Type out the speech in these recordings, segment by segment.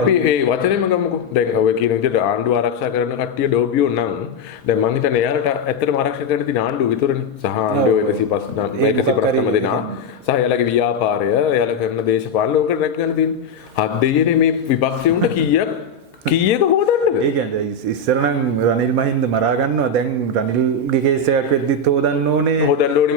අපි ඒ වචනේම ගමුකෝ. දැන් ඔය කියන විදිහට ආණ්ඩුව ආරක්ෂා කරන කට්ටිය ඩෝබියෝ නම් දැන් මං හිතන්නේ එයාලට ඇත්තටම ආරක්ෂා කරන්න තියෙන ආණ්ඩුව විතරනේ. සහ ආණ්ඩුව 155 දෙනා සහ එයාලගේ ව්‍යාපාරය, එයාලා කරන දේශපාලන ඕක රැක ගන්න තියෙන්නේ. හත් දෙයියනේ මේ විපක්ෂයන්ට කීයක හොදන්නද? ඒ කියන්නේ ඉස්සර නම් රනිල් මහින්ද මරා ගන්නවා. දැන් රනිල්ගේ කේස් එකක් වෙද්දිත් හොදන්න ඕනේ.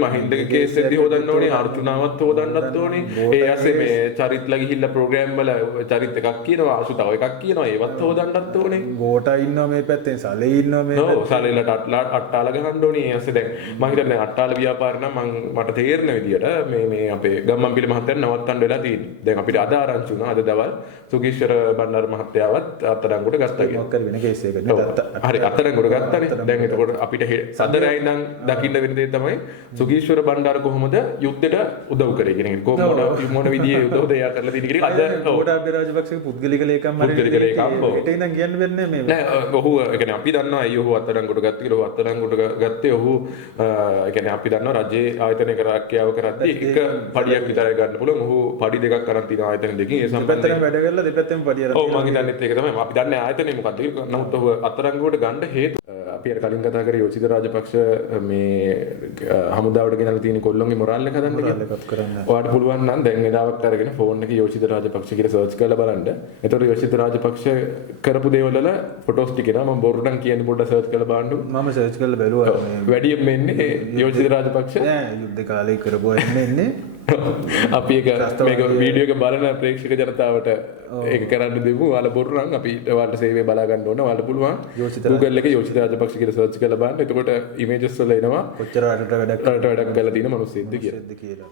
මහින්දගේ කේස් එකදී හොදන්න ඕනේ. අර්චුනාවත් හොදන්නත් ඕනේ. ඒ ඇස්සේ මේ චරිත්ලා ගිහිල්ලා ප්‍රෝග්‍රෑම් වල චරිත එකක් කියනවා, අසු තව එකක් කියනවා. ඒවත් හොදන්නත් ඕනේ. ගෝටා ඉන්නවා මේ පැත්තෙන්, සලේ ඉන්නවා මේ පැත්තෙන්. ඔව් සලේලට අට්ටාල ගහන්න ඕනේ. ඒ ඇස්සේ දැන් මම හිතන්නේ අට්ටාල ව්‍යාපාර නම් මට තේරෙන විදියට මේ අපේ ගම්මන්පිල මහත්තයා නවත්තන්න වෙලා තියෙන්නේ. දැන් අපිට අද ආරංචි වුණා අද දවල් සුගීශ්වර බණ්ඩාර මහත්තයාවත් අත්අඩංගුවට ගත්තා කියලා. මොකක් වෙන කේස් එකකට. හරි අත්අඩංගුවට ගත්තානේ. දැන් එතකොට අපිට සදරයි නම් දකින්න වෙන දේ තමයි සුගීශ්වර බණ්ඩාර කොහොමද යුද්ධයට උදව් කරේ කියන එක. කොහොමද මොන විදිහේ උදව්ද එයා කරලා තියෙන්නේ කියන එක අද ගෝඨාභය රාජපක්ෂගේ පුද්ගලික ලේකම් ඒක ඉතින් කියන්න වෙන්නේ මේ නෑ ඔහු ඒ කියන්නේ අපි දන්නවා අයියෝ ඔහු අත්අඩංගුවට ගත්තේ කියලා. ඔහු අත්අඩංගුවට ගත්තේ ඔහු ඒ කියන්නේ අපි දන්නවා රජයේ ආයතනයක රැකියාව කරද්දී එක පඩියක් විතරයි ගන්න පුළුවන්. ඔහු පඩි දෙකක් අරන් තියෙන ආයතන දෙකකින් ඒ සම්බන්ධයෙන් වැඩ කරලා දෙපැත්තෙම පඩිය අරන්. ඔව් මම හිතන්නේ ඒක තමයි. අපි දන්නේ ආයතනේ මොකක්ද කියලා. නමුත් ඔහු අත්අඩංගුවට ගන්න හේතු අපි අර කලින් කතා කරේ යෝෂිත රාජපක්ෂ මේ හමුදාවට ගෙනල්ලා තියෙන කොල්ලොන්ගේ මොරාල් එක හදන්න කියලා. ඔයාලට පුළුවන් නම් දැන් එදාවත් අරගෙන ෆෝන් එකේ යෝෂිත රාජපක්ෂ කියලා සර්ච් කරලා බලන්න. එතකොට යෝෂිත රාජපක්ෂ කරපු දේවල් වල ෆොටෝස් ටික එනවා. මම බොරු නම් කියන්නේ පොඩ්ඩක් සර්ච් කරලා බලන්න. මම සර්ච් කරලා බැලුවා. වැඩියෙන් මෙන්නේ යෝෂිත රාජපක්ෂ නෑ යුද්ධ කාලේ කරපුවා එන්නේ අපි මේක වීඩියෝ එක බලන ප්‍රේක්ෂක ජනතාවට ඒක කරන්න දෙමු. ඔයාලා බොරු නම් අපි ඔයාලට සේවය බලා ගන්න ඕන. ඔයාලා පුළුවන් Google එකේ යෝෂිත රාජපක්ෂ කියලා සර්ච් කරලා බලන්න. එතකොට ඉමේජස් වල එනවා කොච්චර රටට වැඩක් කරලා තියෙන මිනිස්සුද කියලා.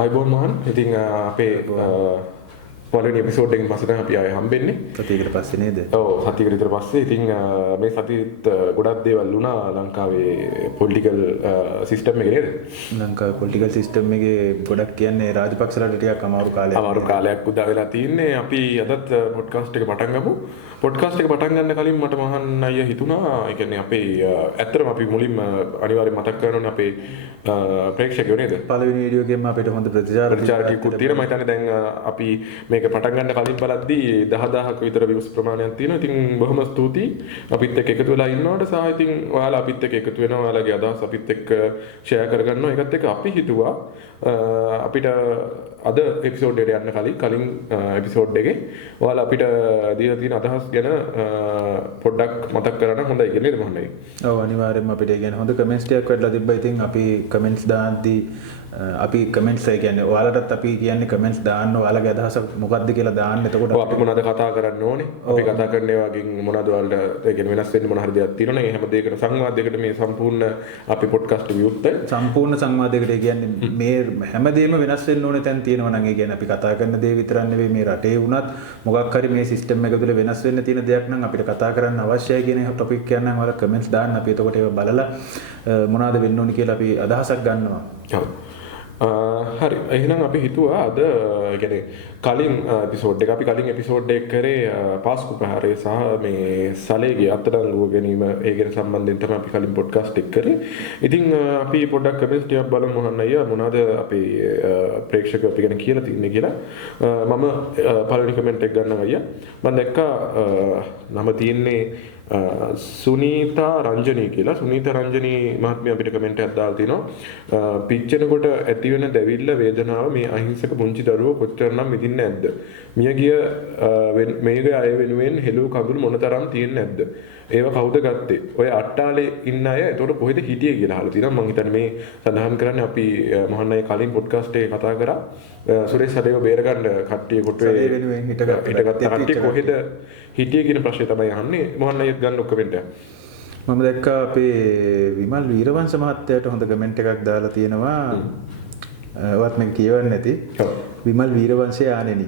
ආයිබෝන් මහන්. ඉතින් අපේ පළවෙනි එපිසෝඩ් එකෙන් පස්සේ තමයි අපි ආයෙ හම්බෙන්නේ. සතියකට පස්සේ නේද? ඔව් සතියකට විතර පස්සේ. ඉතින් මේ සතියේත් ගොඩක් දේවල් වුණා ලංකාවේ පොලිටිකල් සිස්ටම් එකේ නේද? ලංකාවේ පොලිටිකල් සිස්ටම් එකේ ගොඩක් කියන්නේ රාජපක්ෂලාට ටිකක් අමාරු කාලයක් උදා වෙලා තින්නේ. අපි අදත් පොඩ්කාස්ට් එක පටන් ගමු. පොඩ්කාස්ට් එක පටන් ගන්න කලින් මට මහන් අයියා හිතුණා, ඒ කියන්නේ අපේ ඇත්තටම අපි මුලින්ම අනිවාර්යෙන් මතක් කරන්න ඕනේ අපේ ප්‍රේක්ෂකයෝ නේද? පළවෙනි වීඩියෝ එකෙන්ම අපිට හොඳ ප්‍රතිචාර ටිකකුත් තියෙනවා. මම හිතන්නේ දැන් අපි මේක පටන් ගන්න කලින් බලද්දී 10000ක විතර views ප්‍රමාණයක් තියෙනවා. ඉතින් බොහොම ස්තුතියි අපිත් එක්ක එකතු වෙලා ඉන්නවට සහ ඉතින් ඔයාලා අපිත් එක්ක එකතු වෙනවා. ඔයාලගේ අදහස් අපිත් එක්ක ෂෙයා කරගන්නවා. ඒකත් එක්ක අපි හිතුවා අපිට අද එපිසෝඩ් එකට යන්න කලින් එපිසෝඩ් එකේ ඔයාලා අපිට දීලා තියෙන අදහස් ගැන පොඩ්ඩක් මතක් කරගන්න හොඳයි කියලා නේද මහන්නයි? ඔව් අනිවාර්යෙන්ම අපිට ඒ කියන්නේ හොඳ කමෙන්ට්ස් ටිකක් වැඩිලා තිබ්බා. ඉතින් අපි කමෙන්ට්ස් දාද්දී අපි කමෙන්ට්ස් ඒ කියන්නේ ඔයාලටත් අපි කියන්නේ කමෙන්ට්ස් දාන්න, ඔයාලගේ අදහස මොකක්ද කියලා දාන්න. එතකොට අපි මොනවද කතා කරන්න ඕනේ? අපි කතා කරන ඒ වගේ මොනවද ඔයාලට ඒ කියන්නේ වෙනස් වෙන්නේ මොන හරි දෙයක් තියෙනවනේ. ඒ හැම දෙයකට සංවාදයකට මේ සම්පූර්ණ අපි පොඩ්කාස්ට් විවුර්තයි. සම්පූර්ණ සංවාදයකට ඒ කියන්නේ මේ හැමදේම වෙනස් වෙන්න ඕනේ තැන් තියෙනවා නම් ඒ කියන්නේ අපි කතා කරන දේ විතරක් නෙවෙයි මේ රටේ වුණත් මොකක් හරි මේ සිස්ටම් එක තුළ වෙනස් වෙන්න තියෙන දෙයක් නම් අපිට කතා කරන්න අවශ්‍යයි කියන ටොපික් එක නම් ඔයාලා කමෙන්ට්ස් දාන්න. අපි එතකොට ඒක බලලා මොනවද වෙන්න ඕනේ කියලා අපි අදහසක් ගන්නවා. ඔව්. හරි එහෙනම් අපි හිතුවා අද يعني කලින් එපිසෝඩ් එක අපි කලින් එපිසෝඩ් එක කරේ පාස්කු ප්‍රහාරය සහ මේ සලේගේ අත්අඩංගුව ගැනීම ඒ ගැන සම්බන්ධයෙන් තමයි අපි කලින් පොඩ්කාස්ට් එක කරේ. ඉතින් අපි පොඩ්ඩක් කමෙන්ට්ස් ටිකක් බලමු මොහොන්න අයියා මොනවාද අපේ ප්‍රේක්ෂකයෝ අපි ගැන කියලා තින්නේ කියලා. මම පළවෙනි කමෙන්ට් එක ගන්නවා අයියා. මම දැක්කා නම තියෙන්නේ සුනීතා රංජනී කියලා. සුනීතා රංජනී මහත්මිය අපිට කමෙන්ට් එකක් දාලා තිනවා. පිච්චෙනකොට ඇතිවෙන දැවිල්ල වේදනාව මේ අහිංසක පුංචි දරුවෝ කොච්චරනම් මිදින්නේ නැද්ද? මියගිය මේගේ අය වෙනුවෙන් හෙළුව කඳුළු මොනතරම් තියෙන්නේ නැද්ද? ඒව කවුද ගත්තේ? ඔය අට්ටාලේ ඉන්න අය එතකොට කොහෙද හිටියේ කියලා අහලා තිනවා. මම හිතන්නේ මේ සඳහන් කරන්නේ අපි මොහොන්නයි කලින් පොඩ්කාස්ට් එකේ කතා කරා. සුරේෂ් සදේව බේරගන්න කට්ටිය කොටුවේ වෙනුවෙන් හිටගත්ත කට්ටිය කොහෙද හිටියේ කියන ප්‍රශ්නේ තමයි අහන්නේ. මොහොන්නයි ගන්න කමෙන්ට් එක. මම දැක්කා අපේ විමල් වීරවංශ මහත්තයාට හොඳ කමෙන්ට් එකක් දාලා තියෙනවා. වත් මම කියවන්නේ නැති. විමල් වීරවංශය ආනෙනි.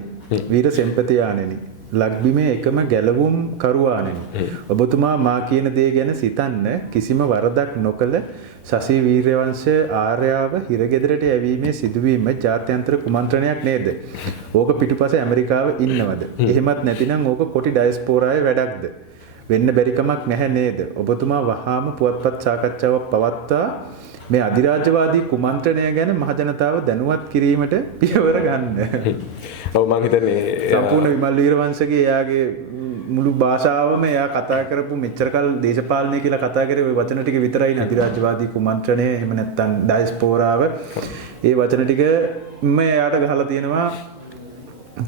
වීර සෙම්පති ආනෙනි. ලක්බිමේ එකම ගැලවුම් කරුවානෙනි. ඔබතුමා මා කියන දේ ගැන සිතන්න කිසිම වරදක් නොකළ සසී වීරවංශ ආර්යාව හිරගෙදරට යැවීමේ සිදුවීම ජාත්‍යන්තර කුමන්ත්‍රණයක් නේද? ඕක පිටුපස ඇමරිකාව ඉන්නවද? එහෙමත් නැතිනම් ඕක කොටි ඩයස්පෝරාවේ වැඩක්ද? වෙන්න බැරි කමක් නැහැ නේද? ඔබතුමා වහාම පුවත්පත් සාකච්ඡාවක් පවත්වා මේ අධිරාජ්‍යවාදී කුමන්ත්‍රණය ගැන මහජනතාව දැනුවත් කිරීමට පියවර ගන්න. ඔව් මම හිතන්නේ සම්පූර්ණ විමල් වීරවංශගේ එයාගේ මුළු භාෂාවම එයා කතා කරපු මෙච්චර කල් දේශපාලනය කියලා කතා කරේ ওই වචන ටික විතරයි නේ. අධිරාජ්‍යවාදී කුමන්ත්‍රණය එහෙම නැත්නම් ඩයස්පෝරාව ඒ වචන ටිකම එයාට ගහලා තියෙනවා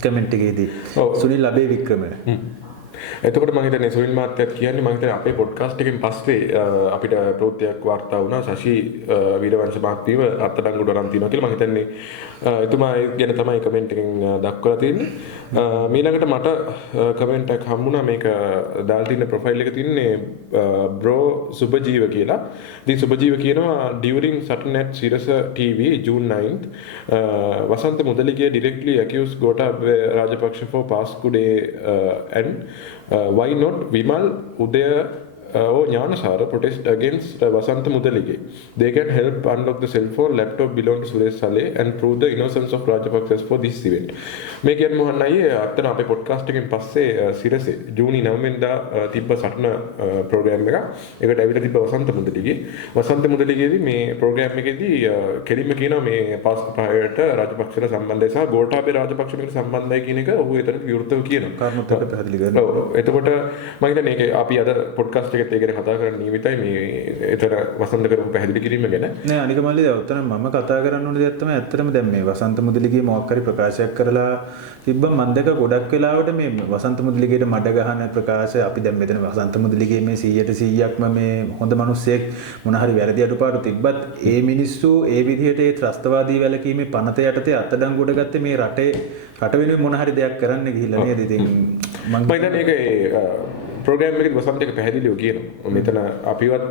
කමෙන්ට් එකේදී. සුනිල් අබේ වික්‍රම. එතකොට මම හිතන්නේ සුනිල් මාත්‍යත් කියන්නේ මම හිතන්නේ අපේ පොඩ්කාස්ට් එකෙන් පස්සේ අපිට ප්‍රවෘත්තියක් වාර්තා වුණා ශශි වීරවංශ මහත්මියව අත්අඩංගුවට අරන් තියනවා කියලා. මම හිතන්නේ එතුමා ගැන තමයි කමෙන්ට් එකෙන් දක්වලා තියෙන්නේ. මීළඟට මට කමෙන්ට් එකක් හම්බුණා මේක දාලා තියෙන ප්‍රොෆයිල් එක තියෙන්නේ බ්‍රෝ සුබජීව කියලා. ඉතින් සුබජීව කියනවා during Saturn at Sirasa TV June 9th Vasantha Mudaliga directly accused Gotabaya Rajapaksa for Pasku Day and why not Vimal Udaya or Jnanasara protest against Vasantha Mudaliga. They can help unlock the cell phone laptop belong to Suresh Saleh and prove the innocence of Rajapaksa for this event. මේ කියන්නේ මොහොන් අයියේ අතන අපේ podcast එකෙන් පස්සේ සිරසේ ජූනි 9 වෙනිදා තිබ්බ සටන ප්‍රෝග්‍රෑම් එක. ඒකට ඇවිල්ලා තිබ්බ වසන්ත මුදලිගේ. වසන්ත මුදලිගේදී මේ ප්‍රෝග්‍රෑම් එකේදී කෙලින්ම කියනවා මේ පාස්කු පහයට රාජපක්ෂට සම්බන්ධයි සහ ගෝඨාභය රාජපක්ෂට සම්බන්ධයි කියන එක ඔහු එතන විවෘතව කියනවා. කාරණාත් එක පැහැදිලි කරනවා. ඔව්. එතකොට මම හිතන්නේ ඒක අපි අද පොඩ්කාස්ට් එකේත් ඒක ගැන කතා කරන්න නියමිතයි මේ එතන වසන්ත කරපු පැහැදිලි කිරීම ගැන. නෑ අනික මල්ලි උතන මම කතා කරන්න ඕනේ දෙයක් තමයි ඇත්තටම දැන් මේ වසන්ත මුදලිගේ මොකක් හරි ප්‍රකාශයක් කරලා තිබ්බම මන් දැක ගොඩක් වෙලාවට මේ වසන්ත මුදලිගේට මඩ ගහන ප්‍රකාශ අපි දැන් මෙතන වසන්ත මුදලිගේ මේ 100%ක්ම මේ හොඳ මිනිස්සෙක් මොන හරි වැරදි අඩුපාඩු තිබ්බත් ඒ මිනිස්සු ඒ විදිහට ඒ ත්‍රස්තවාදී වැලකීමේ පනත යටතේ අත්අඩංගුවට ගත්තේ මේ රට වෙනුවෙන් මොන හරි දෙයක් කරන්න ගිහිල්ලා නේද ඉතින් මම හිතන්නේ ඒක ප්‍රෝග්‍රෑම් එකේ වසන්ත එක පැහැදිලිව කියනවා. මෙතන අපිවත්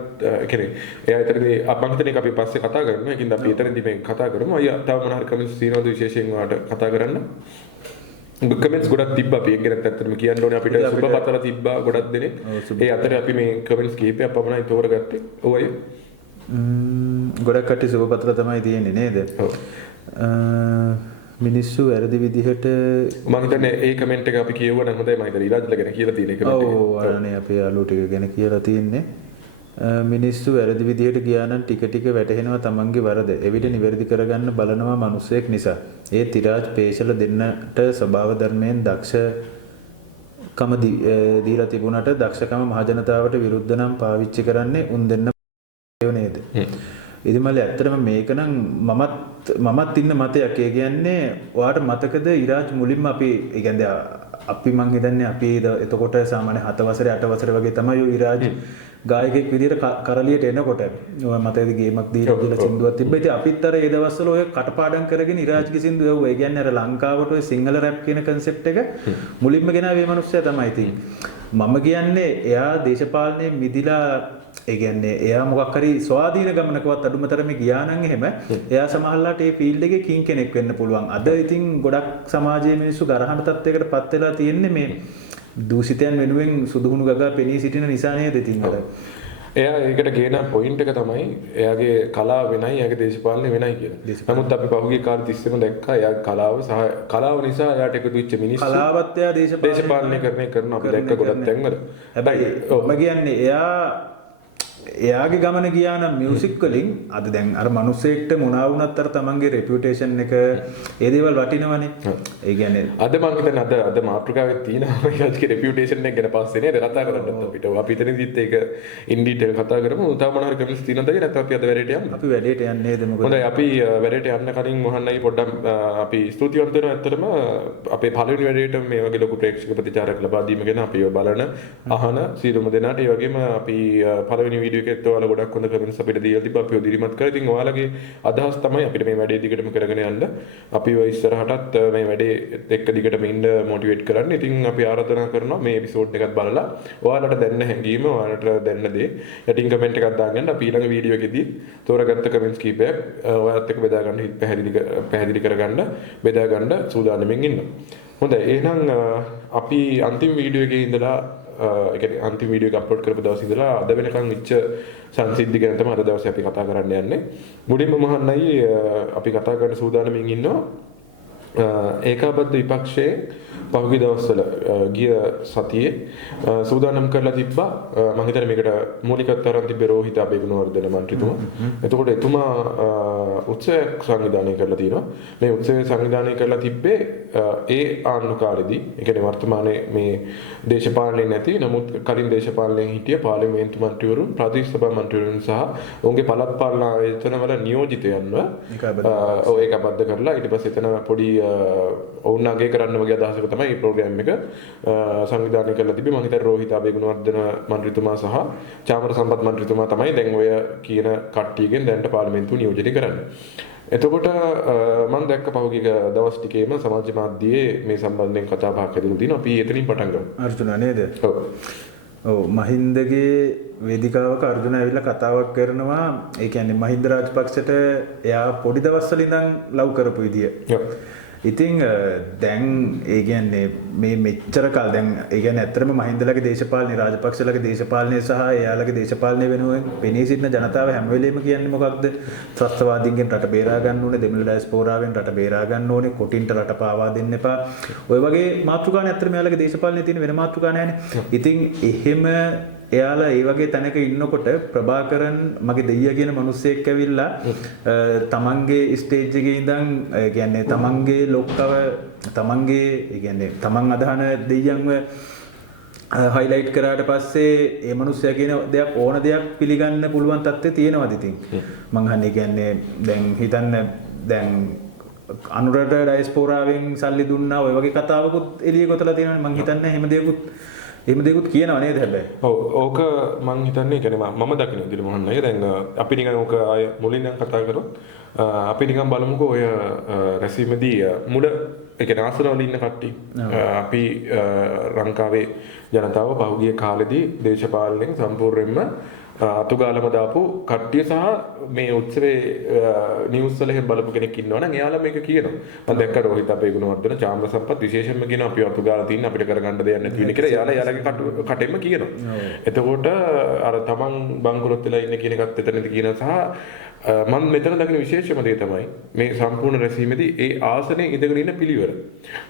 කියන්නේ එයා එතනදී මම හිතන්නේ අපි පස්සේ කතා කරනවා. ඒකින්ද අපි එතනදී මේ කතා කරමු. අයියා තව මොන හරි කමෙන්ට්ස් තියෙනවද විශේෂයෙන් ඔයාලට කතා කරන්න? කමෙන්ට්ස් ගොඩක් තිබ්බා අපි ඒක ගැන ඇත්තටම කියන්න ඕනේ අපිට සුබපතල තිබ්බා ගොඩක් දෙනෙක්. ඒ අතරේ අපි මේ කමෙන්ට්ස් කිහිපයක් පමණයි තෝරගත්තේ. ඔව් අය. ගොඩක් කට්ටිය සුබපතල තමයි තියෙන්නේ නේද? ඔව්. මිනිස්සු වැරදි විදිහට මම හිතන්නේ ඒ කමෙන්ට් එක අපි කියවුවා නම් හොඳයි. මම හිතන්නේ ඉරාජ්ලා ගැන කියලා තියෙන එක. ඔව් අනේ අපේ යාළුවෝ ටික ගැන කියලා තියෙන්නේ. මිනිස්සු වැරදි විදිහට ගියා නම් ටික ටික වැටහෙනවා තමන්ගේ වරද. එවිට නිවැරදි කරගන්න බලනවා මිනිස්සෙක් නිසා. ඒ තිරාජ් පේශල දෙන්නට ස්වභාව ධර්මයෙන් දක්ෂකම දීලා තිබුණාට දක්ෂකම මහජනතාවට විරුද්ධ නම් පාවිච්චි කරන්නේ උන් දෙන්න නේද? ඉතින් මල්ලි ඇත්තටම මේක නම් මමත් ඉන්න මතයක්. ඒ කියන්නේ ඔයාට මතකද ඉරාජ් මුලින්ම අපි ඒ කියන්නේ අපි මං හිතන්නේ අපි එතකොට සාමාන්‍ය 7 වසරේ 8 වසරේ වගේ තමයි ඔය ඉරාජ් ගායකයෙක් විදිහට කරලියට එනකොට ඔය මතකද ගේමක් දීලා කියලා සින්දුවක් තිබ්බා. ඉතින් අපිත් අර ඒ දවස්වල ඔය කටපාඩම් කරගෙන ඉරාජ්ගේ සින්දු ඇහුවා. ඒ කියන්නේ අර ලංකාවට ඔය සිංහල රැප් කියන කන්සෙප්ට් එක මුලින්ම ගෙනාවේ මේ මිනිස්සයා තමයි. ඉතින් මම කියන්නේ එයා දේශපාලනයේ මිදිලා ඒ කියන්නේ එයා මොකක් හරි ස්වාධීන ගමනකවත් අඩුමතරමේ ගියා නම් එහෙම එයා සමහරලාට ඒ ෆීල්ඩ් එකේ කිං කෙනෙක් වෙන්න පුළුවන්. අද ඉතින් ගොඩක් සමාජයේ මිනිස්සු ගරහන තත්යකට පත් වෙලා තියෙන්නේ මේ දූෂිතයන් වෙනුවෙන් සුදුහුණු ගගා පෙනී සිටින නිසා නේද ඉතින් අර එයා ඒකට ගේන පොයින්ට් එක තමයි එයාගේ කලාව වෙනයි එයාගේ දේශපාලනය වෙනයි කියලා. නමුත් අපි පහුගිය කාලේ තිස්සෙම දැක්කා එයාගේ කලාව නිසා එයාට එකතු වෙච්ච මිනිස්සු කලාවත් එයා දේශපාලනීකරණය කරන අපි දැක්ක ගොඩක් තැන්වල. හැබැයි මම කියන්නේ එයාගේ ගමන ගියා නම් මියුසික් වලින් අද දැන් අර මිනිස්සෙක්ට මොනවා වුණත් අර තමන්ගේ රෙපියුටේෂන් එක ඒ දේවල් වටිනවනේ. ඒ කියන්නේ අද මම හිතන්නේ අද මාතෘකාවේ තියෙනවා යාජ්ගේ රෙපියුටේෂන් එක ගැන පස්සේ නේද කතා කරන්නත් අපිට. අපි එතනදිත් ඒක ඉන් ඩීටේල් කතා කරමු. තව මොනවා හරි කමෙන්ට්ස් තියෙනවද කියලා නැත්නම් අපි අද වැඩේට යමු. අපි වැඩේට යන්නේ නේද? මොකද හොඳයි අපි වැඩේට යන්න කලින් මොහන්නයි පොඩ්ඩක් අපි ස්තුතිවන්ත වෙනවා. ඇත්තටම අපේ පළවෙනි වැඩේට මේ වගේ ලොකු ප්‍රේක්ෂක ප්‍රතිචාරයක් ලබා දීම ගැන අපි බලන අහන සියලුම දෙනාට ඒ වගේම අපි පළවෙනි වීඩියෝ එකේත් ඔයාලා ගොඩක් හොඳ කමෙන්ට්ස් අපිට දීලා තිබ්බා. අපි දිරිමත් කරා. ඉතින් ඔයාලගේ අදහස් තමයි අපිට මේ වැඩේ දිගටම කරගෙන යන්න. අපි ඔය ඉස්සරහටත් මේ වැඩේ එක්ක දිගටම ඉන්න මොටිවේට් කරන්න. ඉතින් අපි ආරාධනා කරනවා මේ එපිසෝඩ් එකත් බලලා ඔයාලට දැනන හැඟීම ඔයාලට දැනන දේ යටින් කමෙන්ට් එකක් දාගන්න. අපි ඊළඟ වීඩියෝ එකේදී තෝරාගත්ත කමෙන්ට්ස් කීපයක් ඔයාලත් එක්ක බෙදා ගන්න පැහැදිලි කරගන්න බෙදා ගන්න සූදානම්ෙන් ඉන්නවා. හොඳයි එහෙනම් අපි අන්තිම වීඩියෝ එකේ ඉඳලා අන්තිම වීඩියෝ එක අප්ලෝඩ් කරපු දවස් ඉඳලා අද වෙනකන් ඉච්ච සංසිද්ධි ගැන තමයි අද දවසේ අපි කතා කරන්න යන්නේ. මුලින්ම මහන්නයි අපි කතා කරන්න සූදානම්ින් ඉන්නවා ඒකාබද්ධ විපක්ෂයේ පහුගිය දවස්වල ගිය සතියේ සූදානම් කරලා තිබ්බා. මම හිතන්නේ මේකට මූලිකත්වය අරන් තිබ්බේ රෝහිත අබේගුණවර්ධන මන්ත්‍රීතුමා. එතකොට එතුමා උත්සවයක් සංවිධානය කරලා තියෙනවා. මේ උත්සවය සංවිධානය කරලා තිබ්බේ ඒ ආණ්ඩු කාලෙදී. ඒ කියන්නේ වර්තමානයේ මේ දේශපාලනේ නැති නමුත් කලින් දේශපාලනයේ හිටිය පාර්ලිමේන්තු මන්ත්‍රීවරුන් ප්‍රාදේශීය සභා මන්ත්‍රීවරුන් සහ ඔවුන්ගේ පළාත් පාලන ආයතනවල නියෝජිතයන්ව ඒක බද්ධ කරලා ඊට පස්සේ එතන පොඩි ඔවුන් අගය කරන්න වගේ අදහසක තමයි මේ ප්‍රෝග්‍රෑම් එක සංවිධානය කරලා තිබෙන්නේ. මම හිතන්නේ රෝහිත අබේගුණවර්ධන මන්ත්‍රීතුමා සහ චාමර සම්පත් මන්ත්‍රීතුමා තමයි දැන් ඔය කියන කට්ටියගෙන් දැනට පාර්ලිමේන්තුව නියෝජනය කරන්නේ. එතකොට මම දැක්ක පහුගිය දවස් ටිකේම සමාජ මාධ්‍යයේ මේ සම්බන්ධයෙන් කතා බහක් ඇතිවෙලා තිනවා. අපි එතනින් පටන් ගමු. අර්ජුන නේද? ඔව්. ඔව් මහින්දගේ වේදිකාවක අර්ජුන ඇවිල්ලා කතාවක් කරනවා. ඒ කියන්නේ මහින්ද රාජපක්ෂට එයා පොඩි දවස්වල ඉඳන් ලව් කරපු විදිය. ඉතින් දැන් ඒ කියන්නේ මේ මෙච්චර කල් දැන් ඒ කියන්නේ ඇත්තටම මහින්දලගේ දේශපාලනේ රාජපක්ෂලගේ දේශපාලනය සහ එයාලගේ දේශපාලනය වෙනුවෙන් පෙනී සිටින ජනතාව හැම වෙලෙම කියන්නේ මොකක්ද? ත්‍රස්තවාදීන්ගෙන් රට බේරා ගන්න ඕනේ, දෙමළ ඩයස්පෝරාවෙන් රට බේරා ගන්න ඕනේ, කොටින්ට රට පාවා දෙන්න එපා. ඔය වගේ මාතෘකානේ ඇත්තටම එයාලගේ දේශපාලනේ තියෙන වෙන මාතෘකා නැහැනේ. ඉතින් එහෙම එයාලා ඒ වගේ තැනක ඉන්නකොට ප්‍රභාකරන් මගේ දෙයියා කියන මිනිස්සෙක් ඇවිල්ලා තමන්ගේ ස්ටේජ් එකේ ඉඳන් කියන්නේ තමන්ගේ ලොක්කව තමන්ගේ කියන්නේ තමන් අදහන දෙයියන්ව හයිලයිට් කරාට පස්සේ ඒ මිනිස්සයා කියන දෙයක් ඕන දෙයක් පිළිගන්න පුළුවන් තත්ත්වයේ තියෙනවාද ඉතින් මං අහන්නේ කියන්නේ දැන් හිතන්න දැන් අනුරට ඩයස්පෝරාවෙන් සල්ලි දුන්නා ඔය වගේ කතාවකුත් එළිය ගොතලා තියෙනවානේ මං හිතන්නේ එහෙම දෙයක්ත් කියනවා නේද හැබැයි ඔව් ඕක මං හිතන්නේ කියන්නේ මම දකින විදිහට මොහොන්නයි දැන් අපි නිකන් ඕක ආය මුලින් නම් කතා කරොත් අපි නිකන් බලමුකෝ ඔය රැසීමේදී මුල ඒ කියන්නේ ආසනවල ඉන්න කට්ටිය අපි ලංකාවේ ජනතාව පහුගිය කාලෙදී දේශපාලනයෙන් සම්පූර්ණයෙන්ම අතුගාලම දාපු කට්ටිය සහ මේ උත්සවේ නිවුස් වල එහෙම බලපු කෙනෙක් ඉන්නවා නම් එයාලා මේක කියනවා. මම දැක්ක රෝහිත අබේගුණවර්ධන චාම්‍ර සම්පත් විශේෂයෙන්ම කියන අපි අතුගාලා තින්න අපිට කරගන්න දෙයක් නැති වෙන කියලා එයාලගේ කටෙන්ම කියනවා. එතකොට අර තමන් බංකොලොත් වෙලා ඉන්න කියන එකත් එතනදී කියන සහ මම මෙතන දකින විශේෂම දේ තමයි මේ සම්පූර්ණ රැසීමේදී ඒ ආසනයේ ඉඳගෙන ඉන්න පිළිවෙල.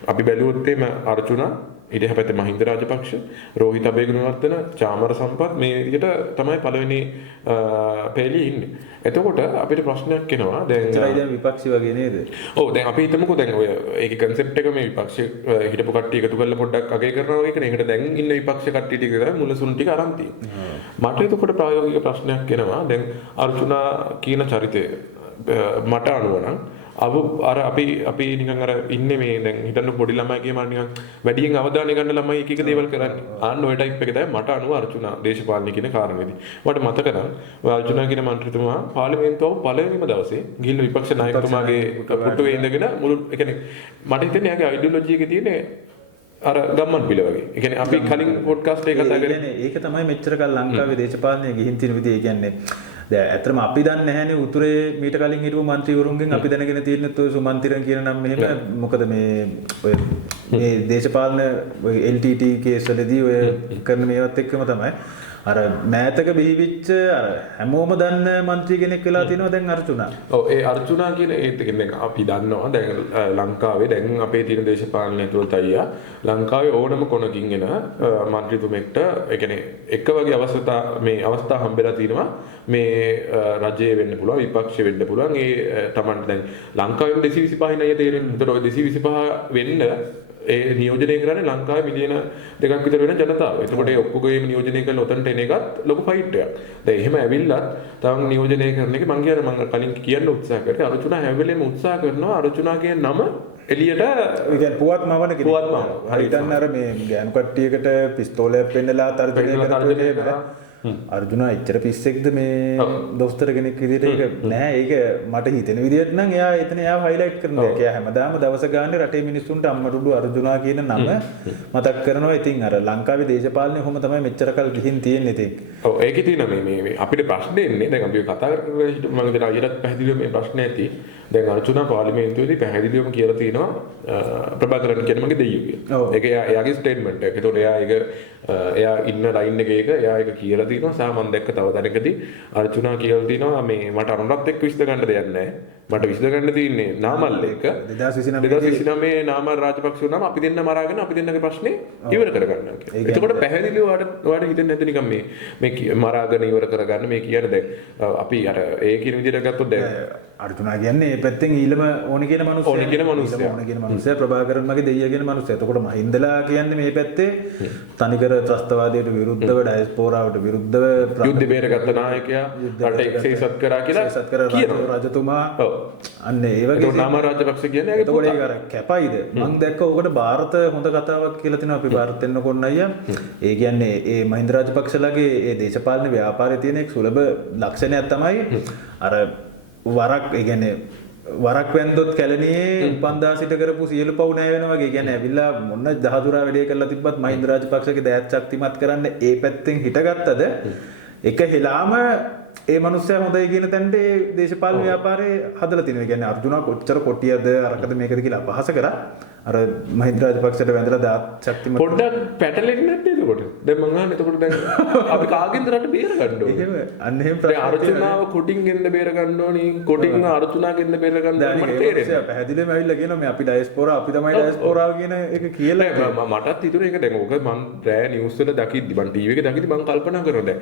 අපි බැලුවොත් එimhe අර්ජුනා ඊට හැපැත්තේ මහින්ද රාජපක්ෂ, රෝහිත අබේගුණවර්ධන, චාමර සම්පත් මේ විදිහට තමයි පළවෙනි පෙළේ ඉන්නේ. එතකොට අපිට ප්‍රශ්නයක් එනවා දැන් විපක්ෂي වගේ නේද? ඔව් දැන් අපි හිතමුකෝ දැන් ඔය ඒකේ concept එක මේ විපක්ෂ හිටපු කට්ටිය එකතු කරලා පොඩ්ඩක් අගය කරනවා වගේ කෙනෙක්. ඒකට දැන් ඉන්න විපක්ෂ කට්ටිය ටික තමයි මුලසුන් ටික අරන් තියෙන්නේ. මට එතකොට ප්‍රායෝගික ප්‍රශ්නයක් එනවා. දැන් අර්ජුනා කියන චරිතය මට අනුව නම් අර අපි නිකන් අර ඉන්නේ මේ දැන් හිතන්න පොඩි ළමයි කියම නිකන් වැඩියෙන් අවධානය ගන්න ළමයි එක එක දේවල් කරන්නේ. ආන්න ඔය ටයිප් එක තමයි මට අනුව අර්ජුනා දේශපාලනය කියන කාරණේදී. මට මතක නම් අර්ජුනා කියන මන්ත්‍රීතුමා පාර්ලිමේන්තුව පළවෙනිම දවසේ ගිහිල්ලා විපක්ෂ නායකතුමාගේ පුටුවේ ඉඳගෙන මුළු ඒ කියන්නේ මට හිතෙන්නේ එයාගේ අයිඩියොලොජි එකේ තියෙන අර ගම්මන් පිළ වගේ. ඒ කියන්නේ අපි කලින් පොඩ්කාස්ට් එක කතා කරේ ඒක තමයි මෙච්චර කල් ලංකාවේ දේශපාලනය ගිහින් තියෙන විදිහ. ඒ කියන්නේ දැන් ඇත්තටම අපි දන්නේ නැහැනේ උතුරේ මීට කලින් හිටපු മന്ത്രിවරුන්ගෙන් අපි දැනගෙන තියෙන්නේ ඔය සුමන්තිරන් කියන නම් මෙහෙම මොකද මේ මේ දේශපාලන LTT කේස් වලදී ඔය කරන මේවත් එක්කම තමයි අර මෑතක බිහිවිච්ච අර හැමෝම දන්න മന്ത്രി කෙනෙක් වෙලා තියෙනවා දැන් අර්ජුනා. ඔව් ඒ අර්ජුනා කියන ඒත් කියන්නේ අපි දන්නවා දැන් ලංකාවේ දැන් අපේ තියෙන දේශපාලනය තුළට අයියා ලංකාවේ ඕනම කොනකින් එන മന്ത്രിතුමෙක්ට ඒ කියන්නේ එක වගේ අවස්ථා හම්බෙලා තිනවා මේ රජයේ වෙන්න පුළුවන් විපක්ෂ වෙන්න පුළුවන් ඒ Tamanට දැන් ලංකාවේ 225 නය තේරෙන්නේ. ඒතර ඔය 225 වෙන්න ඒ නියෝජනය කරන්නේ ලංකාවේ මිලියන 2ක් විතර වෙන ජනතාව. එතකොට ඒ ඔක්කොගේම නියෝජනය කරලා උතන්ට එන එකත් ලොකු ෆයිට් එකක්. දැන් එහෙම ඇවිල්ලත් තවන් නියෝජනය කරන එක මම කියන්නේ මම කලින් කියන්න උත්සාහ කරේ අර්ජුනා හැම වෙලේම උත්සාහ කරනවා අර්ජුනාගේ නම එළියට ඒ කියන්නේ පුවත් මවන කෙනෙක්. හිතන්න අර මේ ගෑනු කට්ටියකට පිස්තෝලයක් පෙන්නලා තර්ජනය කරලා අර්ජුනා එච්චර පිස්සෙක්ද මේ දොස්තර කෙනෙක් විදිහට ඒක නෑ. ඒක මට හිතෙන විදිහට නම් එයා එයාව හයිලයිට් කරනවා. එයා හැමදාම දවස ගානේ රටේ මිනිස්සුන්ට අම්මඩුඩු අර්ජුනා කියන නම මතක් කරනවා. ඉතින් අර ලංකාවේ දේශපාලනේ කොහොම තමයි මෙච්චර කල් ගිහින් තියෙන්නේ ඉතින්. ඔව් ඒකේ තියෙන මේ අපිට ප්‍රශ්නේ එන්නේ දැන් අපි කතා කරගෙන හිටපු මම දැන් අයියටත් පැහැදිලිව මේ ප්‍රශ්නේ ඇති. දැන් අර්ජුනා පාර්ලිමේන්තුවේදී පැහැදිලිවම කියලා තියෙනවා ප්‍රභාකරන් කියන මගේ දෙයියෝ කියලා. ඒක එයාගේ ස්ටේට්මන්ට් එක. ඒතකොට එයා ඉන්න ලයින් එකේ එයා ඒක කියලා තියෙනවා. සහ මම දැක්ක තව තැනකදී අර්ජුනා කියලා තියෙනවා මේ මට අනුරත් එක්ක විශ්ද ගන්න දෙයක් නැහැ. මට විසඳගන්න තියෙන්නේ නාමල් එක 2029 නාමල් රාජපක්ෂ වුණාම අපි දෙන්න මරාගෙන අපි දෙන්නගේ ප්‍රශ්නේ ඉවර කරගන්නවා කියලා. එතකොට පැහැදිලිව ඔයාලට හිතෙන්නේ නැද්ද නිකන් මේ මරාගෙන ඉවර කරගන්න මේ කියන්නේ දැන් අපි අර ඒ කියන විදිහට ගත්තොත් දැන් අර්ජුනා කියන්නේ මේ පැත්තෙන් ඊළම ඕනි කියන මනුස්සයා. ඕනි කියන මනුස්සයා ප්‍රභාකරන් මගේ දෙයියා කියන මනුස්සයා. එතකොට මහින්දලා කියන්නේ මේ පැත්තේ තනිකර ත්‍රස්තවාදයට විරුද්ධව ඩයස්පෝරාවට විරුද්ධව යුද්ධ බේරගත්ත නායකයා රට එක්සේසත් කරා කියලා කියනවා රජතුමා. අන්න ඒ වගේ නාම රාජපක්ෂ කියන්නේ ඒකට එතකොට ඒක අර කැපයිද මම දැක්ක ඔකට ಭಾರತ හොඳ කතාවක් කියලා තිනවා අපි ಭಾರತ එන්න කොන්න අයියා. ඒ කියන්නේ ඒ මහින්ද රාජපක්ෂලාගේ ඒ දේශපාලන ව්‍යාපාරයේ තියෙන එක් සුලභ ලක්ෂණයක් තමයි අර වරක් ඒ කියන්නේ වරක් වැන්දොත් කැලණියේ උපන්දා සිට කරපු සියලු පව් නැහැ වෙනවා වගේ. කියන්නේ ඇවිල්ලා මොන දහදුරා වැඩේ කරලා තිබ්බත් මහින්ද රාජපක්ෂගේ දයත් ශක්තිමත් කරන්න ඒ පැත්තෙන් හිටගත්තද එක හෙලාම ඒ මනුස්සයා හොඳයි කියන තැනට ඒ දේශපාලන ව්‍යාපාරේ හදලා තිනවා. කියන්නේ අර්ජුනා කොච්චර කොටියද අරකද මේකද කියලා අපහාස කරා. අර මහින්ද රාජපක්ෂට වැඳලා දාත් ශක්තිමත් පොඩ්ඩක් පැටලෙන්නේ නැද්ද එතකොට? දැන් මං අහන්නේ එතකොට දැන් අපි කාගෙන්ද රට බේර ගන්න ඕනේ? එහෙම අන්න එහෙම ප්‍රශ්න අර්ජුනාව කොටින් ගෙන්න බේර ගන්න ඕනේ. කොටින් අර්ජුනාගෙන්ද බේර ගන්න ඕනේ. මට තේරෙන්නේ. පැහැදිලිවම ඇවිල්ලා කියනවා මේ අපි ඩයස්පෝරා අපි තමයි ඩයස්පෝරාව කියන එක කියලා. මටත් හිතුනේ ඒක දැන් ඕක මං රෑ නිවුස් වල දකිද්දි මං ටීවී එකේ දකිද්දි මං කල්පනා කරනවා දැන්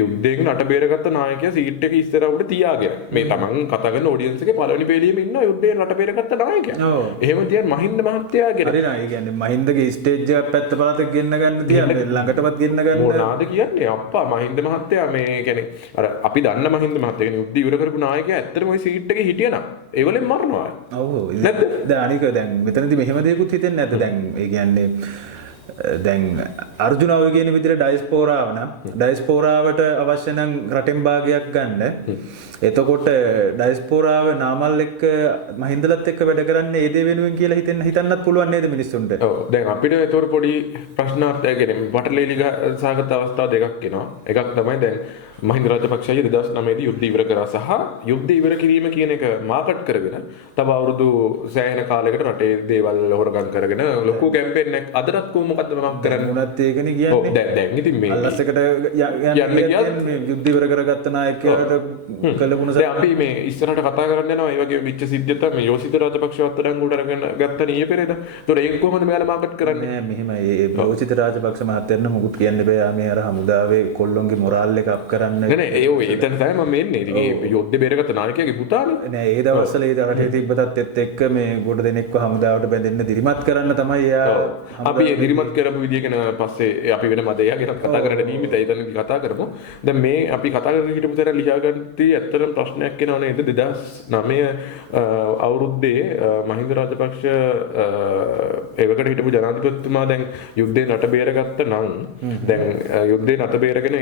යුද්ධයෙන් රට බේරගත්ත නායකයා සීට් එක ඉස්සරහට තියාගෙන මේ තමන් කතා කරන ඔඩියන්ස් එකේ පළවෙනි පේලියෙම ඉන්න යුද්ධයෙන් රට බේරගත්ත නායකයා. එහෙම තියන් මහින්ද මහත්තයා කියන. හරි නෑ. ඒ කියන්නේ මහින්දගේ ස්ටේජ් එකක් පැත්ත පළාතක ගෙන්න ගන්න තියන්නේ ළඟටවත් ගෙන්න ගන්න. මොනවාද කියන්නේ අප්පා මහින්ද මහත්තයා මේ කියන්නේ අර අපි දන්න මහින්ද මහත්තයා කියන්නේ යුද්ධ ඉවර කරපු නායකයා ඇත්තටම ওই සීට් එකේ හිටියනම් ඒවලෙන් මරනවා. ඔව්. දැන් අනික දැන් මෙතනදී මෙහෙම දෙයක්වත් හිතෙන්නේ නැද්ද? දැන් ඒ කියන්නේ දැන් අර්ජුනාව කියන විදිහට ඩයස්පෝරාව නම් ඩයස්පෝරාවට අවශ්‍ය නම් රටෙන් භාගයක් ගන්න. එතකොට ඩයස්පෝරාව නාමල් එක්ක මහින්දලත් එක්ක වැඩ කරන්නේ ඒ දේ වෙනුවෙන් කියලා හිතන්නත් පුළුවන් නේද මිනිස්සුන්ට? ඔව්. දැන් අපිට ඒතකොට පොඩි ප්‍රශ්නාර්ථයක් කියන්නේ පටලෙලි සාගත අවස්ථා දෙකක් එනවා. එකක් තමයි දැන් මහින්ද රාජපක්ෂයි 2009 දී යුද්ධ ඉවර කරා සහ යුද්ධ ඉවර කිරීම කියන එක මාකට් කරගෙන තව අවුරුදු සෑහෙන කාලයකට රටේ දේවල් හොරගම් කරගෙන ලොකු කැම්පේන් එකක් අදටත් කොහොම මොකද්ද මම කරන්නේ උනත් ඒකනේ කියන්නේ. ඔව් දැන් ඉතින් මේ අල්ලස්සකට යන්නේ යුද්ධ ඉවර කරගත්ත නායකයාට කළගුණ දැන් අපි මේ ඉස්සරහට කතා කරන්න යනවා ඒ වගේ විච්ච සිද්ධිය තමයි යෝසිත රාජපක්ෂ අත්අඩංගුවට අරගෙන ගත්ත නීය පෙරේද. ඒතකොට ඒක කොහොමද මෙයාලා මාකට් කරන්නේ? නෑ මෙහෙමයි. ඒ යෝසිත රාජපක්ෂ මහත්තයන්ට මොකුත් කියන්න බෑ. මේ අර හමුදාවේ කොල්ලොන්ගේ මොරාල් එක අප් කරන්න නෑ ඒ ඔය එතන තමයි මම එන්නේ. ඉතින් ඒ යුද්ධ බේරගත්ත නායකයාගේ පුතානේ. නෑ ඒ දවස්වල ඒ රටේ තිබ්බ තත්ත්වෙත් එක්ක මේ ගොඩ දෙනෙක්ව හමුදාවට බැඳෙන්න දිරිමත් කරන්න තමයි එයා අපි ඒ දිරිමත් කරපු විදිය ගැන පස්සේ අපි වෙන මදයක් ගැන කතා කරන්න නියමිතයි. එතනදී කතා කරමු. දැන් මේ අපි කතා කරගෙන හිටපු තැන ලියාගත්තී ඇත්තටම ප්‍රශ්නයක් එනවා නේද 2009 අවුරුද්දේ මහින්ද රාජපක්ෂ එවකට හිටපු ජනාධිපතිතුමා දැන් යුද්ධයෙන් රට බේරගත්ත නම් දැන් යුද්ධයෙන් රට බේරගෙන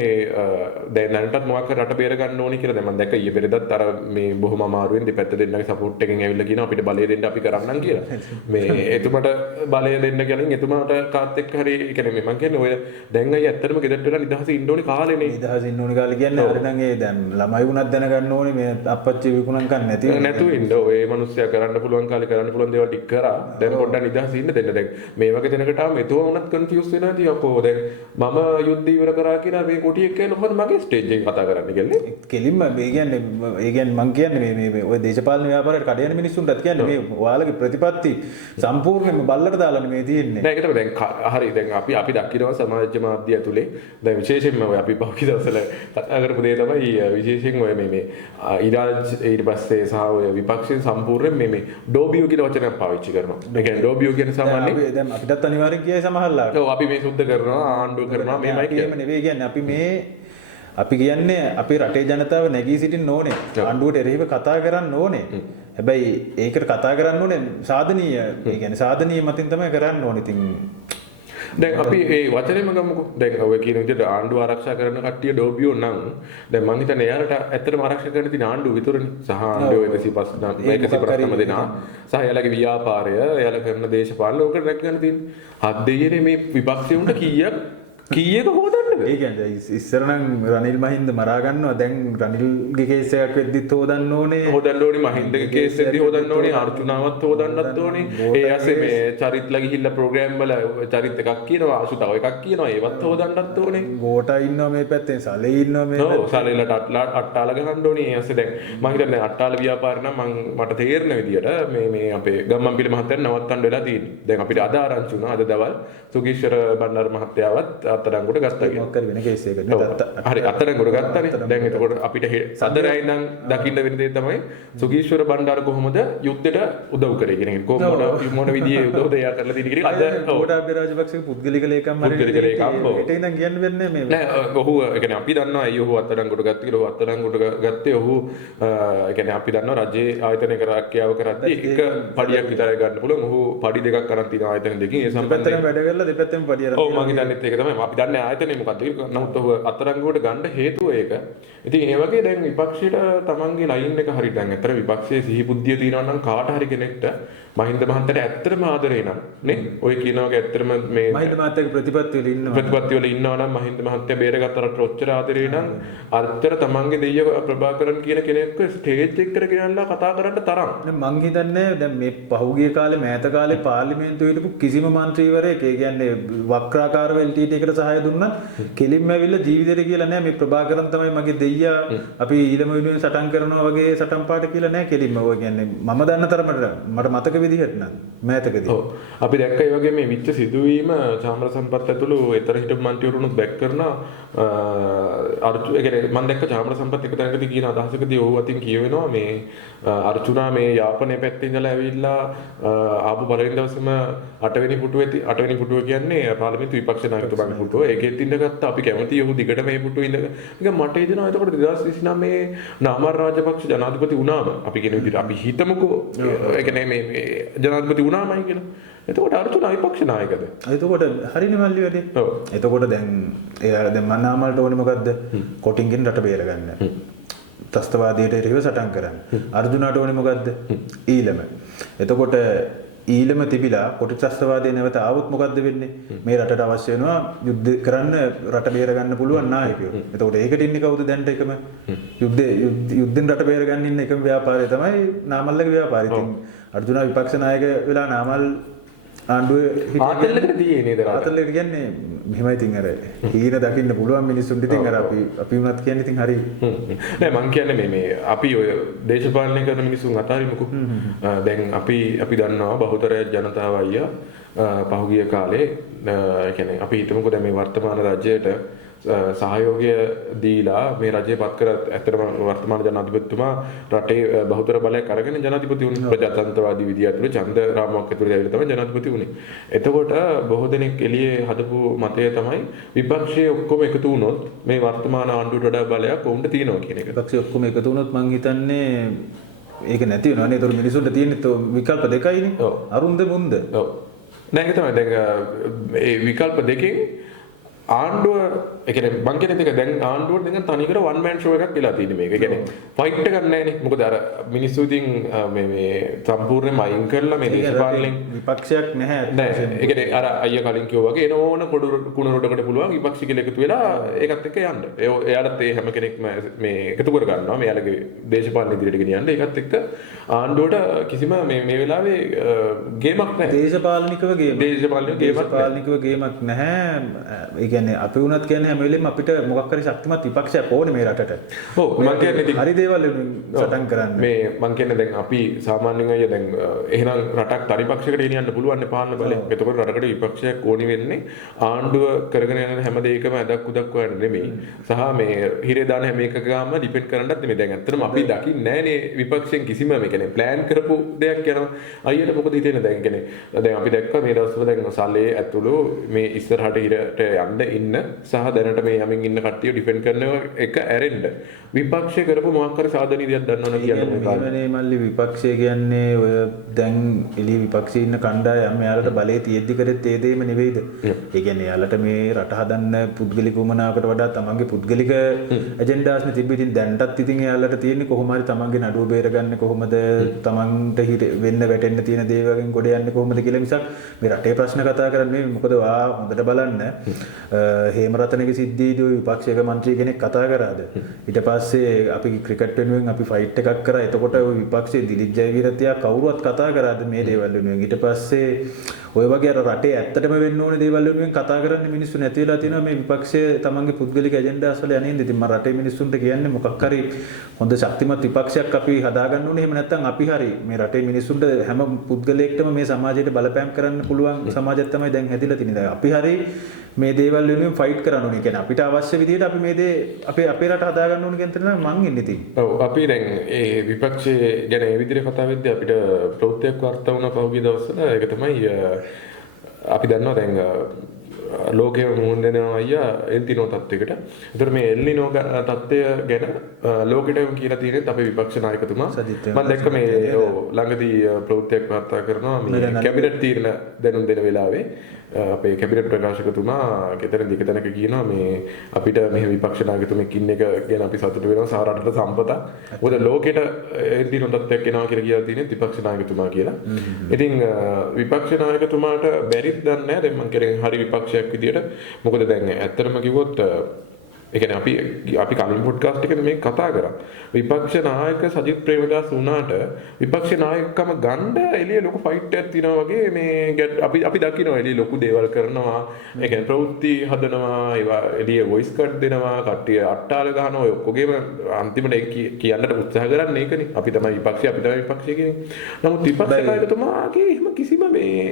දැන් නැනටත් මොකක් කර රට බේර ගන්න ඕනි කියලා දැන් මම දැක්ක ඊයේ පෙරේදත් අර මේ බොහොම අමාරුවෙන් දෙපැත්ත දෙන්නගේ සපෝට් එකෙන් ඇවිල්ලා කියනවා අපිට බලය දෙන්න අපි කරන්නම් කියලා. මේ එතුමට බලය දෙන්න කියන එතුමාට කාත් එක්ක හරි කියන්නේ මම කියන්නේ ඔය දැන් අය ඇත්තටම ගෙදරට වෙලා නිදහසේ ඉන්න ඕනි කාලේනේ. නිදහසේ ඉන්න ඕනි කාලේ කියන්නේ හරි නම් ඒ දැන් ළමයි වුණත් දැනගන්න ඕනේ මේ අපච්චි විකුණන් කන්නේ නැතුව ඉන්න. ඔය මිනිස්සයා කරන්න පුළුවන් කාලේ කරන්න පුළුවන් දේවල් ටික කරා. දැන් පොඩ්ඩක් නිදහසේ ඉන්න දෙන්න. දැන් මේ වගේ දෙනකට ආව එතුමා වුණත් කන්ෆියුස් වෙනවා තිය අපෝ දැන් මම යුද්ධ ඉවර කරා කියලා මේ කොටි එක්ක එනකොට මගේ ස්ටේජ් එකේ කතා කරන්න කියලා. කෙලින්ම මේ කියන්නේ මං කියන්නේ මේ ඔය දේශපාලන ව්‍යාපාරයට කඩ යන මිනිස්සුන්ටත් කියන්නේ මේ ඔයාලගේ ප්‍රතිපත්ති සම්පූර්ණයෙන්ම බල්ලට දාලානේ මේ තියෙන්නේ. නෑ ඒකට දැන් හරි දැන් අපි දකිනවා සමාජ මාධ්‍ය ඇතුලේ දැන් විශේෂයෙන්ම ඔය අපි පහුගිය දවස්වල කතා කරපු දේ තමයි විශේෂයෙන් ඔය මේ ඉරාජ් ඊට පස්සේ සහ ඔය විපක්ෂයෙන් සම්පූර්ණයෙන් මේ ඩෝබියෝ කියලා වචනයක් පාවිච්චි කරනවා. ඒ කියන්නේ ඩෝබියෝ කියන සාමාන්‍යයෙන් දැන් අපිටත් අනිවාර්යෙන් කියයි සමහරවල්ලාට. ඔව් අපි මේ සුද්ධ කරනවා ආණ්ඩුව කරනවා මේමයි කියන්නේ. නෙවෙයි කියන්නේ අපි කියන්නේ අපි රටේ ජනතාව නැගී සිටින්න ඕනේ. ආණ්ඩුවට එරෙහිව කතා කරන්න ඕනේ. හැබැයි ඒකට කතා කරන්න ඕනේ සාධනීය ඒ කියන්නේ සාධනීය මතින් තමයි කරන්න ඕනේ. ඉතින් දැන් අපි ඒ වචනේම ගමුකෝ. දැන් ඔය කියන විදිහට ආණ්ඩුව ආරක්ෂා කරන කට්ටිය ඩෝබියෝ නම් දැන් මං හිතන්නේ එයාලට ඇත්තටම ආරක්ෂා කරන්න තියෙන ආණ්ඩුව විතරනේ. සහ ආණ්ඩුව 155 දෙනා සහ එයාලගේ ව්‍යාපාරය එයාලා කරන දේශපාලන ඕකට රැක ගන්න තියෙන්නේ. හත් දෙයියනේ මේ විපක්ෂේ උන්ට කීයක හොදන්න ඒ කියන්නේ ඉස්සර නම් රනිල් මහින්ද මරා ගන්නවා දැන් රනිල්ගේ කේස් එකක් වෙද්දිත් හොදන්න ඕනේ මහින්දගේ කේස් එකදී හොදන්න ඕනේ අර්ජුනාවත් හොදන්නත් ඕනේ ඒ ඇසේ මේ චරිත්ලා ගිහිල්ලා ප්‍රෝග්‍රෑම් වල චරිත එකක් කියනවා ආසු තව එකක් කියනවා ඒවත් හොදන්නත් ඕනේ ගෝටා ඉන්නවා මේ පැත්තෙන් සලේ ඉන්නවා මේ ඔව් සලේලට අට්ටාල ගහන්න ඕනේ ඒ ඇසේ දැන් මම හිතන්නේ අට්ටාල ව්‍යාපාරේ නම් මට තේරෙන විදියට මේ අපේ ගම්මන්පිල මහත්තයා නවත්තන්න වෙලා තියෙන්නේ දැන් අපිට අද ආරංචි වුණා අද දවල් සුගීශ්වර බණ්ඩාර මහත්තයාවත් අත්අඩංගුවට ගත්තා කියලා මොකක් වෙන කේස් එකකට හරි අත්අඩංගුවට ගත්තානේ දැන් එතකොට අපිට සදරයි නම් දකින්න වෙන දේ තමයි සුගීශ්වර බණ්ඩාර කොහොමද යුද්ධයට උදව් කරේ කියන එක කොහොමද මොන විදිහේ උදව්ද එයා කරලා තියෙන්නේ කියන එක අද ගෝඨාභය රාජපක්ෂගේ පුද්ගලික ලේකම් ඒට ඉඳන් කියන්න වෙන්නේ මේ නෑ ඔහු ඒ කියන්නේ අපි දන්නවා අයියෝ ඔහු අත්අඩංගුවට ගත්තේ කියලා ඔහු අත්අඩංගුවට ගත්තේ ඔහු ඒ කියන්නේ අපි දන්නවා රජයේ ආයතනයක රැකියාව කරද්දී එක පඩියක් විතරයි ගන්න පුළුවන් ඔහු පඩි දෙකක් අරන් තියෙන ආයතන දෙකකින් ඒ සම්බන්ධයෙන් වැඩ කරලා දෙපැත්තෙම පඩිය අරන් ඔව් මම හිතන්නේත් ඒක තමයි අපි දන්නේ ආයතනේ මොකද්ද කියලා නමුත් ඔහු අත්අඩංගුවට ගන්න හේතුව ඒක ඉතින් ඒ වගේ දැන් විපක්ෂයට තමන්ගේ ලයින් එක හරියට දැන් අතර විපක්ෂයේ සිහි බුද්ධිය තියෙනවා නම් කාට හරි කෙනෙක්ට මහින්ද මහත්තයාට ඇත්තටම ආදරේ නම් නේ ඔය කියනවා වගේ ඇත්තටම මේ මහින්ද මහත්තයාගේ ප්‍රතිපත්ති වල ඉන්නවා නම් මහින්ද මහත්තයා බේරගත්තට ඔච්චර ආදරේ නම් අත්තර තමන්ගේ දෙයිය ප්‍රභාකරන් කියන කෙනෙක්ව ස්ටේජ් එකට ගෙනල්ලා කතා කරන්න තරම් මං හිතන්නේ දැන් මේ පහුගිය කාලේ මෑත කාලේ පාර්ලිමේන්තුවේ හිටපු කිසිම മന്ത്രിවරයෙක් ඒ කියන්නේ වක්‍රාකාරව LTT එකට සහාය දුන්නා කෙලින්ම ඇවිල්ලා ජීවිතේට කියලා නෑ මේ ප්‍රභාකරන් තමයි මගේ දෙයියා අපි ඊළම වෙනුවෙන් සටන් කරනවා වගේ සටන් පාට කියලා නෑ කෙලින්ම ඔය කියන්නේ මම දන්න තරමට මට මතක විදිහට නම් මෑතකදී ඔව් අපි දැක්කා ඒ වගේ මේ විච්ච සිදුවීම චාමර සම්පත් ඇතුළු එතර හිටපු මන්ත්‍රීවරුනුත් බැක් කරනවා අර්ජුන ඒ කියන්නේ මම දැක්ක චාමර සම්පත් එක තැනකදී කියන අදහසකදී ඔහු අතින් කියවෙනවා මේ අර්ජුනා මේ යාපනයේ පැත්තේ ඉඳලා ඇවිල්ලා ආපු පළවෙනි දවසේම 8 වෙනි පුටුව කියන්නේ පාර්ලිමේන්තු විපක්ෂ නායකතුමාගේ පුටුව ඒකෙත් ඉඳගත්තා අපි කැමති ඔහු දිගට මේ පුටුවේ ඉඳ මට හිතෙනවා එතකොට 2029 මේ නාමල් රාජපක්ෂ ජනාධිපති වුණාම අපි කියන විදිහට අපි හිතමුකෝ ඒ කියන්නේ මේ ජනාධිපති වුණාමයි කියලා. එතකොට අර්ජුන විපක්ෂ නායකද? එතකොට හරිනේ මල්ලි වැඩේ. ඔව්. එතකොට දැන් එයා දැන් මනාමල්ට ඕනේ මොකද්ද? කොටින්ගෙන් රට බේරගන්න. ත්‍ස්තවාදයට එරෙහිව සටන් කරන්න. අර්ජුනට ඕනේ මොකද්ද? ඊළම. එතකොට ඊළම තිබිලා කොටි ත්‍ස්තවාදයේ නැවත ආවොත් මොකද්ද වෙන්නේ? මේ රටට අවශ්‍ය වෙනවා යුද්ධ කරන්න රට බේරගන්න පුළුවන් නායකයෝ. එතකොට ඒකට ඉන්නේ කවුද දැන්ට එකම? යුද්ධෙන් රට බේරගන්න ඉන්න එකම ව්‍යාපාරය තමයි නාමල්ලගේ ව්‍යාපාරය. ඉතින් අර්ජුන විපක්ෂ නායක වෙලා නාමල් ආණ්ඩුවේ ආතල්ලකට තියෙන්නේ නේද? ආතල්ලකට කියන්නේ මෙහෙමයි ඉතින් අර හීන දකින්න පුළුවන් මිනිස්සුන්ට ඉතින් අර අපි වුණත් කියන්නේ ඉතින් හරි නෑ මං කියන්නේ මේ අපි ඔය දේශපාලනය කරන මිනිස්සුන් අතාරිමුකෝ දැන් අපි දන්නවා බහුතරය ජනතාව අයියා පහුගිය කාලේ ඒ කියන්නේ අපි හිතමුකෝ දැන් මේ වර්තමාන රජයට සහයෝගය දීලා මේ රජය පත් කර ඇත්තටම වර්තමාන ජනාධිපතිතුමා රටේ බහුතර බලයක් අරගෙන ජනාධිපති වුණේ ප්‍රජාතන්ත්‍රවාදී විදිය ඇතුළේ ඡන්ද රාමුවක් ඇතුළේ ඇවිල්ලා තමයි ජනාධිපති වුණේ. එතකොට බොහෝ දෙනෙක් එළියේ හදපු මතය තමයි විපක්ෂයේ ඔක්කොම එකතු වුණොත් මේ වර්තමාන ආණ්ඩුවට වඩා බලයක් උන්ට තියෙනවා කියන එක. විපක්ෂයේ ඔක්කොම එකතු වුණොත් මං හිතන්නේ ඒක නැති වෙනවා නේද? ඒතර මිනිසුන්ට තියෙන්නේ විකල්ප දෙකයිනේ. අරුන්ද මුන්ද. ඔව්. නෑ ඒක තමයි දැන් ඒ විකල්ප දෙකෙන් ආණ්ඩුව ඒ කියන්නේ මං කියන්නේ ඒක දැන් ආණ්ඩුවට දැන් තනිකර වන් මෑන් ෂෝ එකක් වෙලා තියෙන්නේ මේක. ඒ කියන්නේ ෆයිට් එකක් නැහැනේ. මොකද අර මිනිස්සු ඉතින් මේ සම්පූර්ණයෙන්ම අයින් කරලා මේ දේශපාලනෙන් විපක්ෂයක් නැහැ. නෑ. ඒ කියන්නේ අර අයියා කලින් කිව්වා වගේ එන ඕන කුණ රොඩකට පුළුවන් විපක්ෂ කියලා එකතු වෙලා ඒකත් එක්ක යන්න. එයාලත් ඒ හැම කෙනෙක්ම මේ එකතු කර ගන්නවා. මෙයාලගේ දේශපාලන ඉදිරියට ගෙනියන්න. ඒකත් එක්ක ආණ්ඩුවට කිසිම මේ වෙලාවේ ගේමක් නැහැ. දේශපාලනිකව ගේමක් නැහැ. ඒ කියන්නේ අපි වුණත් කියන්නේ හැම වෙලෙම අපිට මොකක් හරි ශක්තිමත් විපක්ෂයක් ඕනේ මේ රටට. ඔව් මම කියන්නේ හරි දේවල් සටන් කරන්න. මේ මම කියන්නේ දැන් අපි සාමාන්‍යයෙන් අය දැන් එහෙනම් රටක් පරිපක්ෂයකට ගෙනියන්න පුළුවන් පාලන බලය. එතකොට රටකට විපක්ෂයක් ඕනි වෙන්නේ ආණ්ඩුව කරගෙන යන හැම දෙයකම අදක් උදක් හොයන්න නෙමෙයි. සහ මේ හිරේ දාන හැම එකකම ඩිපෙන්ඩ් කරන්නත් නෙමෙයි. දැන් ඇත්තටම අපි දකින්නේ නැහනේ විපක්ෂයෙන් කිසිම මේ කියන්නේ ප්ලෑන් කරපු දෙයක් යනවා. අයියට මොකද හිතෙන්නේ දැන් කියන්නේ දැන් අපි දැක්කා මේ දවස්වල දැන් සල්ලේ ඇතුළු මේ ඉස්සරහට හිරට යන්න ඉන්න සහ දැනට මේ යමින් ඉන්න කට්ටිය ඩිෆෙන්ඩ් කරන එක ඇරෙන්න විපක්ෂය කරපු මොකක් හරි සාධනීයයක් දන්නවනේ කියන්නේ මේ මල්ලි විපක්ෂය කියන්නේ ඔය දැන් එළිය විපක්ෂයේ ඉන්න කණ්ඩායම් යාලට බලේ තියෙද්දි කරෙත් ඒ දෙයම නෙවෙයිද? ඒ කියන්නේ යාලට මේ රට හදන්න පුද්ගලික උමනාවකට වඩා තමන්ගේ පුද්ගලික ඇජෙන්ඩාස් නේ තිබ්බ. ඉතින් දැන්ටත් ඉතින් යාලට තියෙන්නේ කොහොම හරි තමන්ගේ නඩුව බේරගන්නේ කොහොමද? තමන්ට වෙන්න වැටෙන්න තියෙන දේවල්ගෙන් ගොඩ යන්නේ කොහොමද කියලා මිසක් මේ රටේ ප්‍රශ්න කතා කරන්නේ මොකද? හොඳට බලන්න හේමරතනගේ වගේ සිද්ධියේදී ওই විපක්ෂයක මන්ත්‍රී කෙනෙක් කතා කරාද? ඊට පස්සේ අපි ක්‍රිකට් වෙනුවෙන් අපි ෆයිට් එකක් කරා. එතකොට ওই විපක්ෂයේ දිලිත් ජයවීරතියා කවුරුවත් කතා කරාද මේ දේවල් වෙනුවෙන්? ඊට පස්සේ ඔය වගේ අර රටේ ඇත්තටම වෙන්න ඕනේ දේවල් වෙනුවෙන් කතා කරන්න මිනිස්සු නැති වෙලා තියෙනවා මේ විපක්ෂය තමන්ගේ පුද්ගලික ඇජෙන්ඩාස් වල යන්නේ. ඉතින් මම රටේ මිනිස්සුන්ට කියන්නේ මොකක් හරි හොඳ ශක්තිමත් විපක්ෂයක් අපි හදාගන්න ඕනේ. එහෙම නැත්නම් අපි හරි මේ රටේ මිනිස්සුන්ට හැම පුද්ගලයෙක්ටම මේ සමාජයට බලපෑම් කරන්න පුළුවන් සමාජයක් තමයි දැන් හැදිලා තියෙන්නේ. අපි හරි මේ දේවල් වෙනුවෙන් ෆයිට් කරන්න ඕනේ. කියන්නේ අපිට අවශ්‍ය විදිහට අපි මේ දේ අපේ රට හදාගන්න ඕනේ කියන තැන මං ඉන්නේ ඉතින්. ඔව් අපි දැන් ඒ විපක්ෂයේ ගැන ඒ විදිහට කතා වෙද්දී අපිට ප්‍රවෘත්තියක් වාර්තා වුණා පහුගිය දවස්වල. ඒක තමයි අපි දන්නවා දැන් ලෝකයේ මුහුණ දෙනවා අයියා එල්නිනෝ තත්ත්වයකට. ඒතර මේ එල්නිනෝ තත්ත්වය ගැන ලෝකෙට කියලා තියෙන්නේ අපේ විපක්ෂ නායකතුමා. මම දැක්ක මේ ළඟදී ප්‍රවෘත්තියක් වාර්තා කරනවා මේ කැබිනට් තීරණ දැනුම් දෙන වෙලාවේ අපේ කැබිනට් ප්‍රකාශකතුමා ගෙදරින් එක තැනක කියනවා මේ අපිට මෙහෙම විපක්ෂ නායකතුමෙක් ඉන්න එක ගැන අපි සතුටු වෙනවා සහ රටට සම්පතක්. මොකද ලෝකෙට එල්නිනෝ තත්ත්වයක් එනවා කියලා තියෙන්නේ විපක්ෂ නායකතුමා කියලා. ඉතින් විපක්ෂ නායකතුමාට බැරිද දන්නේ නැහැ. දැන් මම කියන්නේ හරි විපක්ෂයක් විදියට. මොකද දැන් ඇත්තටම කිව්වොත් ඒ කියන්නේ අපි කලින් පොඩ්කාස්ට් එකේ මේ කතා කරා. විපක්ෂ නායක සජිත් ප්‍රේමදාස වුණාට විපක්ෂ නායකකම ගන්න එළිය ලොකු ෆයිට් එකක් තියෙනවා වගේ මේ අපි දකිනවා එළිය ලොකු දේවල් කරනවා. ඒ කියන්නේ ප්‍රවෘත්ති හදනවා, ඒවා එළිය වොයිස් කට් දෙනවා, කට්ටිය අට්ටාල ගහනවා. ඔය ඔක්කොගේම අන්තිමට කියන්නට උත්සාහ කරන්නේ ඒකනේ. අපි තමයි විපක්ෂය කියන්නේ. නමුත් විපක්ෂ නායකතුමාගේ එහෙම කිසිම මේ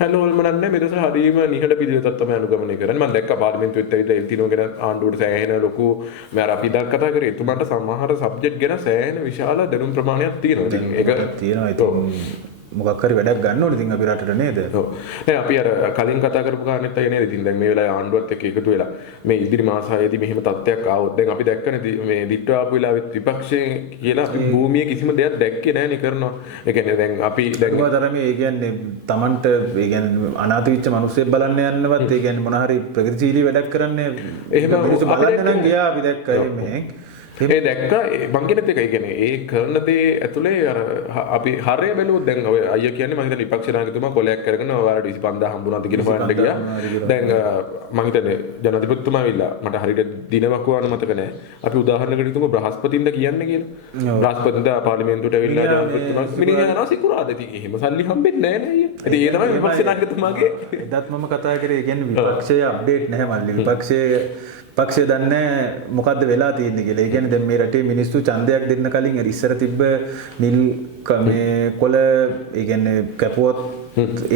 හැලෝල්ම නැහැ. මෙතන හරීම නිහඬ පිළිවෙතක් තමයි අනුගමනය කරන්නේ. මම දැක්කා පාර්ලිමේන්තුවෙත් ඇවිල්ලා එල්තිනෝ ගැන ආණ්ඩුවට සෑහෙන ලොකු මම අපි දැන් කතා කරේ එතුමාට සමහර සබ්ජෙක්ට් ගැන සෑහෙන විශාල දැනුම් ප්‍රමාණයක් තියෙනවා. ඉතින් ඒක තියෙනවා. ඉතින් මොකක් හරි වැඩක් ගන්න ඕනේ ඉතින් අපි රටට නේද? ඔව්. නෑ අපි අර කලින් කතා කරපු කාරණේත් අය නේද? ඉතින් දැන් මේ වෙලාවේ ආණ්ඩුවත් එක්ක එකතු වෙලා මේ ඉදිරි මාස 6ේදී මෙහෙම තත්ත්වයක් ආවොත් දැන් අපි දැක්කනේ මේ දිට්ඨ ආපු වෙලාවෙත් විපක්ෂයෙන් කියලා අපි භූමියේ කිසිම දෙයක් දැක්කේ නෑනේ කරනවා. ඒ කියන්නේ දැන් අපි දැන් තරමේ ඒ කියන්නේ Tamanට ඒ කියන්නේ අනාථ වෙච්ච මිනිස්සෙක් බලන්න යන්නවත් ඒ කියන්නේ මොන හරි ප්‍රගතිශීලී වැඩක් කරන්නේ එහෙම මිනිස්සු බලන්න නම් ගියා අපි දැක්කා මෙහෙන්. ඒ දැක්ක මං කියනත් එකයි කියන්නේ ඒ කරන දේ ඇතුලේ අර අපි හරය බැලුවොත් දැන් ඔය අයියා කියන්නේ මං හිතන්නේ විපක්ෂ නායකතුමා කොලයක් කරගෙන ඔයාලට 25000 හම්බුණාද කියලා හොයන්න ගියා. දැන් මං හිතන්නේ ජනාධිපතිතුමා ඇවිල්ලා මට හරියට දිනවක් වුණා මතක නැහැ. අපි උදාහරණයකට හිතමු බ්‍රහස්පතින්ද කියන්නේ කියලා. බ්‍රහස්පතින්දා පාර්ලිමේන්තුවට ඇවිල්ලා ජනාධිපතිතුමා මිනිහා යනවා සිකුරාදා. ඉතින් එහෙම සල්ලි හම්බෙන්නේ නැහැ නේ අයියා. ඉතින් ඒ තමයි විපක්ෂ නායකතුමාගේ එදත් මම කතා කරේ කියන්නේ විපක්ෂයේ අප්ඩේට් නැහැ මල්ලි. පක්ෂය දන්නේ මොකද්ද වෙලා තියෙන්නේ කියලා. ඒ කියන්නේ දැන් මේ රටේ මිනිස්සු ඡන්දයක් දෙන්න කලින් ඉස්සර තිබ්බ නිල් මේ කොළ ඒ කියන්නේ කැපුවත්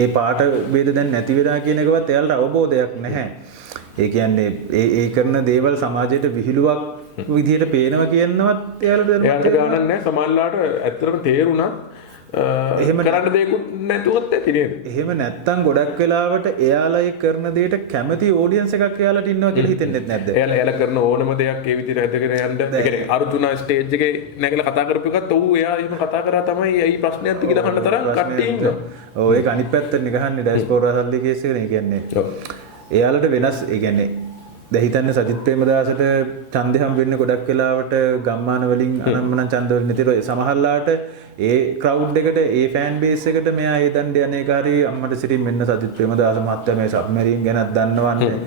ඒ පාට ભેද දැන් නැති වෙලා කියන එකවත් එයාලට අවබෝධයක් නැහැ. ඒ කියන්නේ ඒ කරන දේවල් සමාජයට විහිළුවක් විදිහට පේනවා කියනවත් එයාලට ගානක් නැහැ. සමාජලාට ඇත්තටම තේරුණා එහෙම කරන්න දෙයක්වත් නැතුවත් ඇති නේද? එහෙම නැත්තම් ගොඩක් වෙලාවට එයාලා ඒ කරන දෙයට කැමති ඔඩියන්ස් එකක් එයාලට ඉන්නවා කියලා හිතෙන්නේ නැද්ද? එයාලා කරන ඕනම දෙයක් ඒ විදිහට හැදගෙන යන්න. ඒ කියන්නේ අරුතුණා ස්ටේජ් එකේ නැගලා කතා කරපු එකත් ඔව් එයා එහෙම කතා කරා තමයි ඇයි ප්‍රශ්නයක් කියලා අහන්න තරම් කට්ටිය ඉන්නවා. ඔව් ඒක අනිත් පැත්තට ගහන්නේ ඩයස්පෝරා සල්ලි කේස් එකනේ. ඒ කියන්නේ එයාලට වෙනස් ඒ කියන්නේ දැන් හිතන්න සජිත් ප්‍රේමදාසට ඡන්දේ හම් වෙන්නේ ගොඩක් වෙලාවට ගම්මාන වලින් අනම්මනම් ඡන්ද වලින් නැතිව සමහරලාට ඒ ක්‍රවුඩ් එකට ඒ ෆෑන් බේස් එකට මෙයා ඒ දණ්ඩේ අනේකාරී අම්මට සිටින් මෙන්න සජිත් ප්‍රේමදාස මහත්තයා මේ සබ්මරීන් ගැනත් දන්නවන්නේ.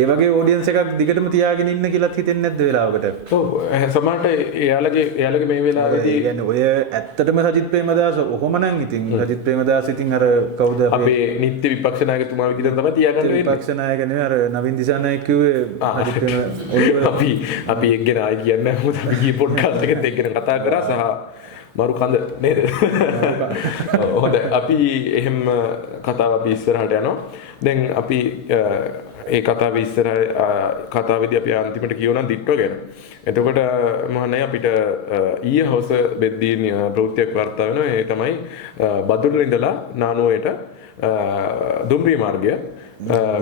ඒ වගේ ඔඩියන්ස් එකක් දිගටම තියාගෙන ඉන්න කියලාත් හිතෙන්නේ නැද්ද වෙලාවකට? ඔව් සමහරට එයාලගේ මේ වෙලාවේදී කියන්නේ ඔය ඇත්තටම සජිත් ප්‍රේමදාස ඔහොම නම් ඉතින් සජිත් ප්‍රේමදාස ඉතින් අර කවුද අපේ නිත්‍ය විපක්ෂ නායකතුමා විදිහට තමයි තියාගන්න වෙන්නේ. විපක්ෂ നായක නෙවෙයි අර නවීන් දිසානායක කිව්වේ අපි එක්ගෙන ආයි කියන්නේ මොකද අපි ගිය පොඩ්කාස්ට් එකෙත් එක්ගෙන කතා කරා සහ මරු කඳ නේද? හොඳයි අපි එහෙම කතාව අපි ඉස්සරහට යනවා. දැන් අපි ඒ කතාවේදී අපි අන්තිමට කියවන දිට්ටෝ ගැන. එතකොට මහන්නේ අපිට ඊයේ හවස බෙද්දී ප්‍රවෘත්තියක් වාර්තා වෙනවා. ඒ තමයි බදුල්ල ඉඳලා නානුවයට දුම්රිය මාර්ගය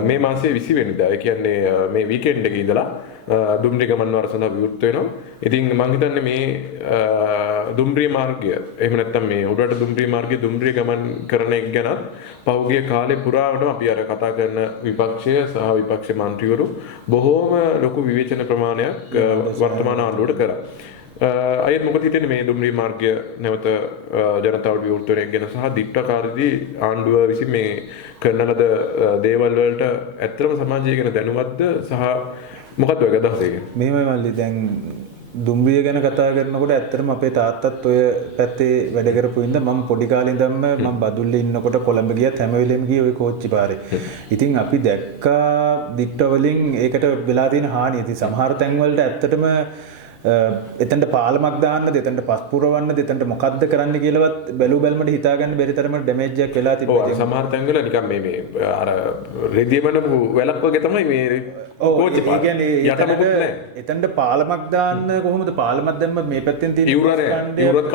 මේ මාසයේ 20 වෙනිදා. ඒ කියන්නේ මේ වීකෙන්ඩ් එකේ ඉඳලා දුම්රිය ගමන් වාර සඳහා විවෘත වෙනවා. ඉතින් මම හිතන්නේ මේ දුම්රිය මාර්ගය එහෙම නැත්නම් මේ උඩරට දුම්රිය මාර්ගයේ දුම්රිය ගමන් කරන එක ගැන පහුගිය කාලේ පුරාවටම අපි අර කතා කරන විපක්ෂය සහ විපක්ෂ මන්ත්‍රීවරු බොහෝම ලොකු විවේචන ප්‍රමාණයක් වර්තමාන ආණ්ඩුවට කරා. අයත් මොකද හිතන්නේ මේ දුම්රිය මාර්ගය නැවත ජනතාවට විවෘත වෙන එක ගැන සහ දිට්ඨකාරදී ආණ්ඩුව විසින් මේ කරන ලද දේවල් වලට ඇත්තම සමාජය ගැන දැනුවත්ද සහ මොකක්ද ඔය අදහස ඒක? මෙහෙමයි මල්ලි දැන් දුම්රිය ගැන කතා කරනකොට ඇත්තටම අපේ තාත්තත් ඔය පැත්තේ වැඩ කරපු ඉඳන් මම පොඩි කාලේ ඉඳන්ම මම බදුල්ලේ ඉන්නකොට කොළඹ ගියත් හැම වෙලෙම ගියේ ওই කෝච්චි පාරේ. ඉතින් අපි දැක්කා දිට්ට වලින් ඒකට වෙලා තියෙන හානිය. ඉතින් සමහර තැන් වලට ඇත්තටම එතනට පාලමක් දාන්නද එතනට පස් පුරවන්නද එතනට මොකද්ද කරන්න කියලාවත් බැලු බැලමට හිතා ගන්න බැරි තරමට ඩැමේජ් එකක් වෙලා තිබ්බා. ඔව් සමහර තැන්වල නිකන් මේ අර රෙදියමන වැලක් වගේ තමයි මේ කෝච්චි පාර. ඒ කියන්නේ එතනට පාලමක් දාන්න කොහොමද පාලමක් දැම්ම මේ පැත්තෙන් තියෙන ඉවුරත්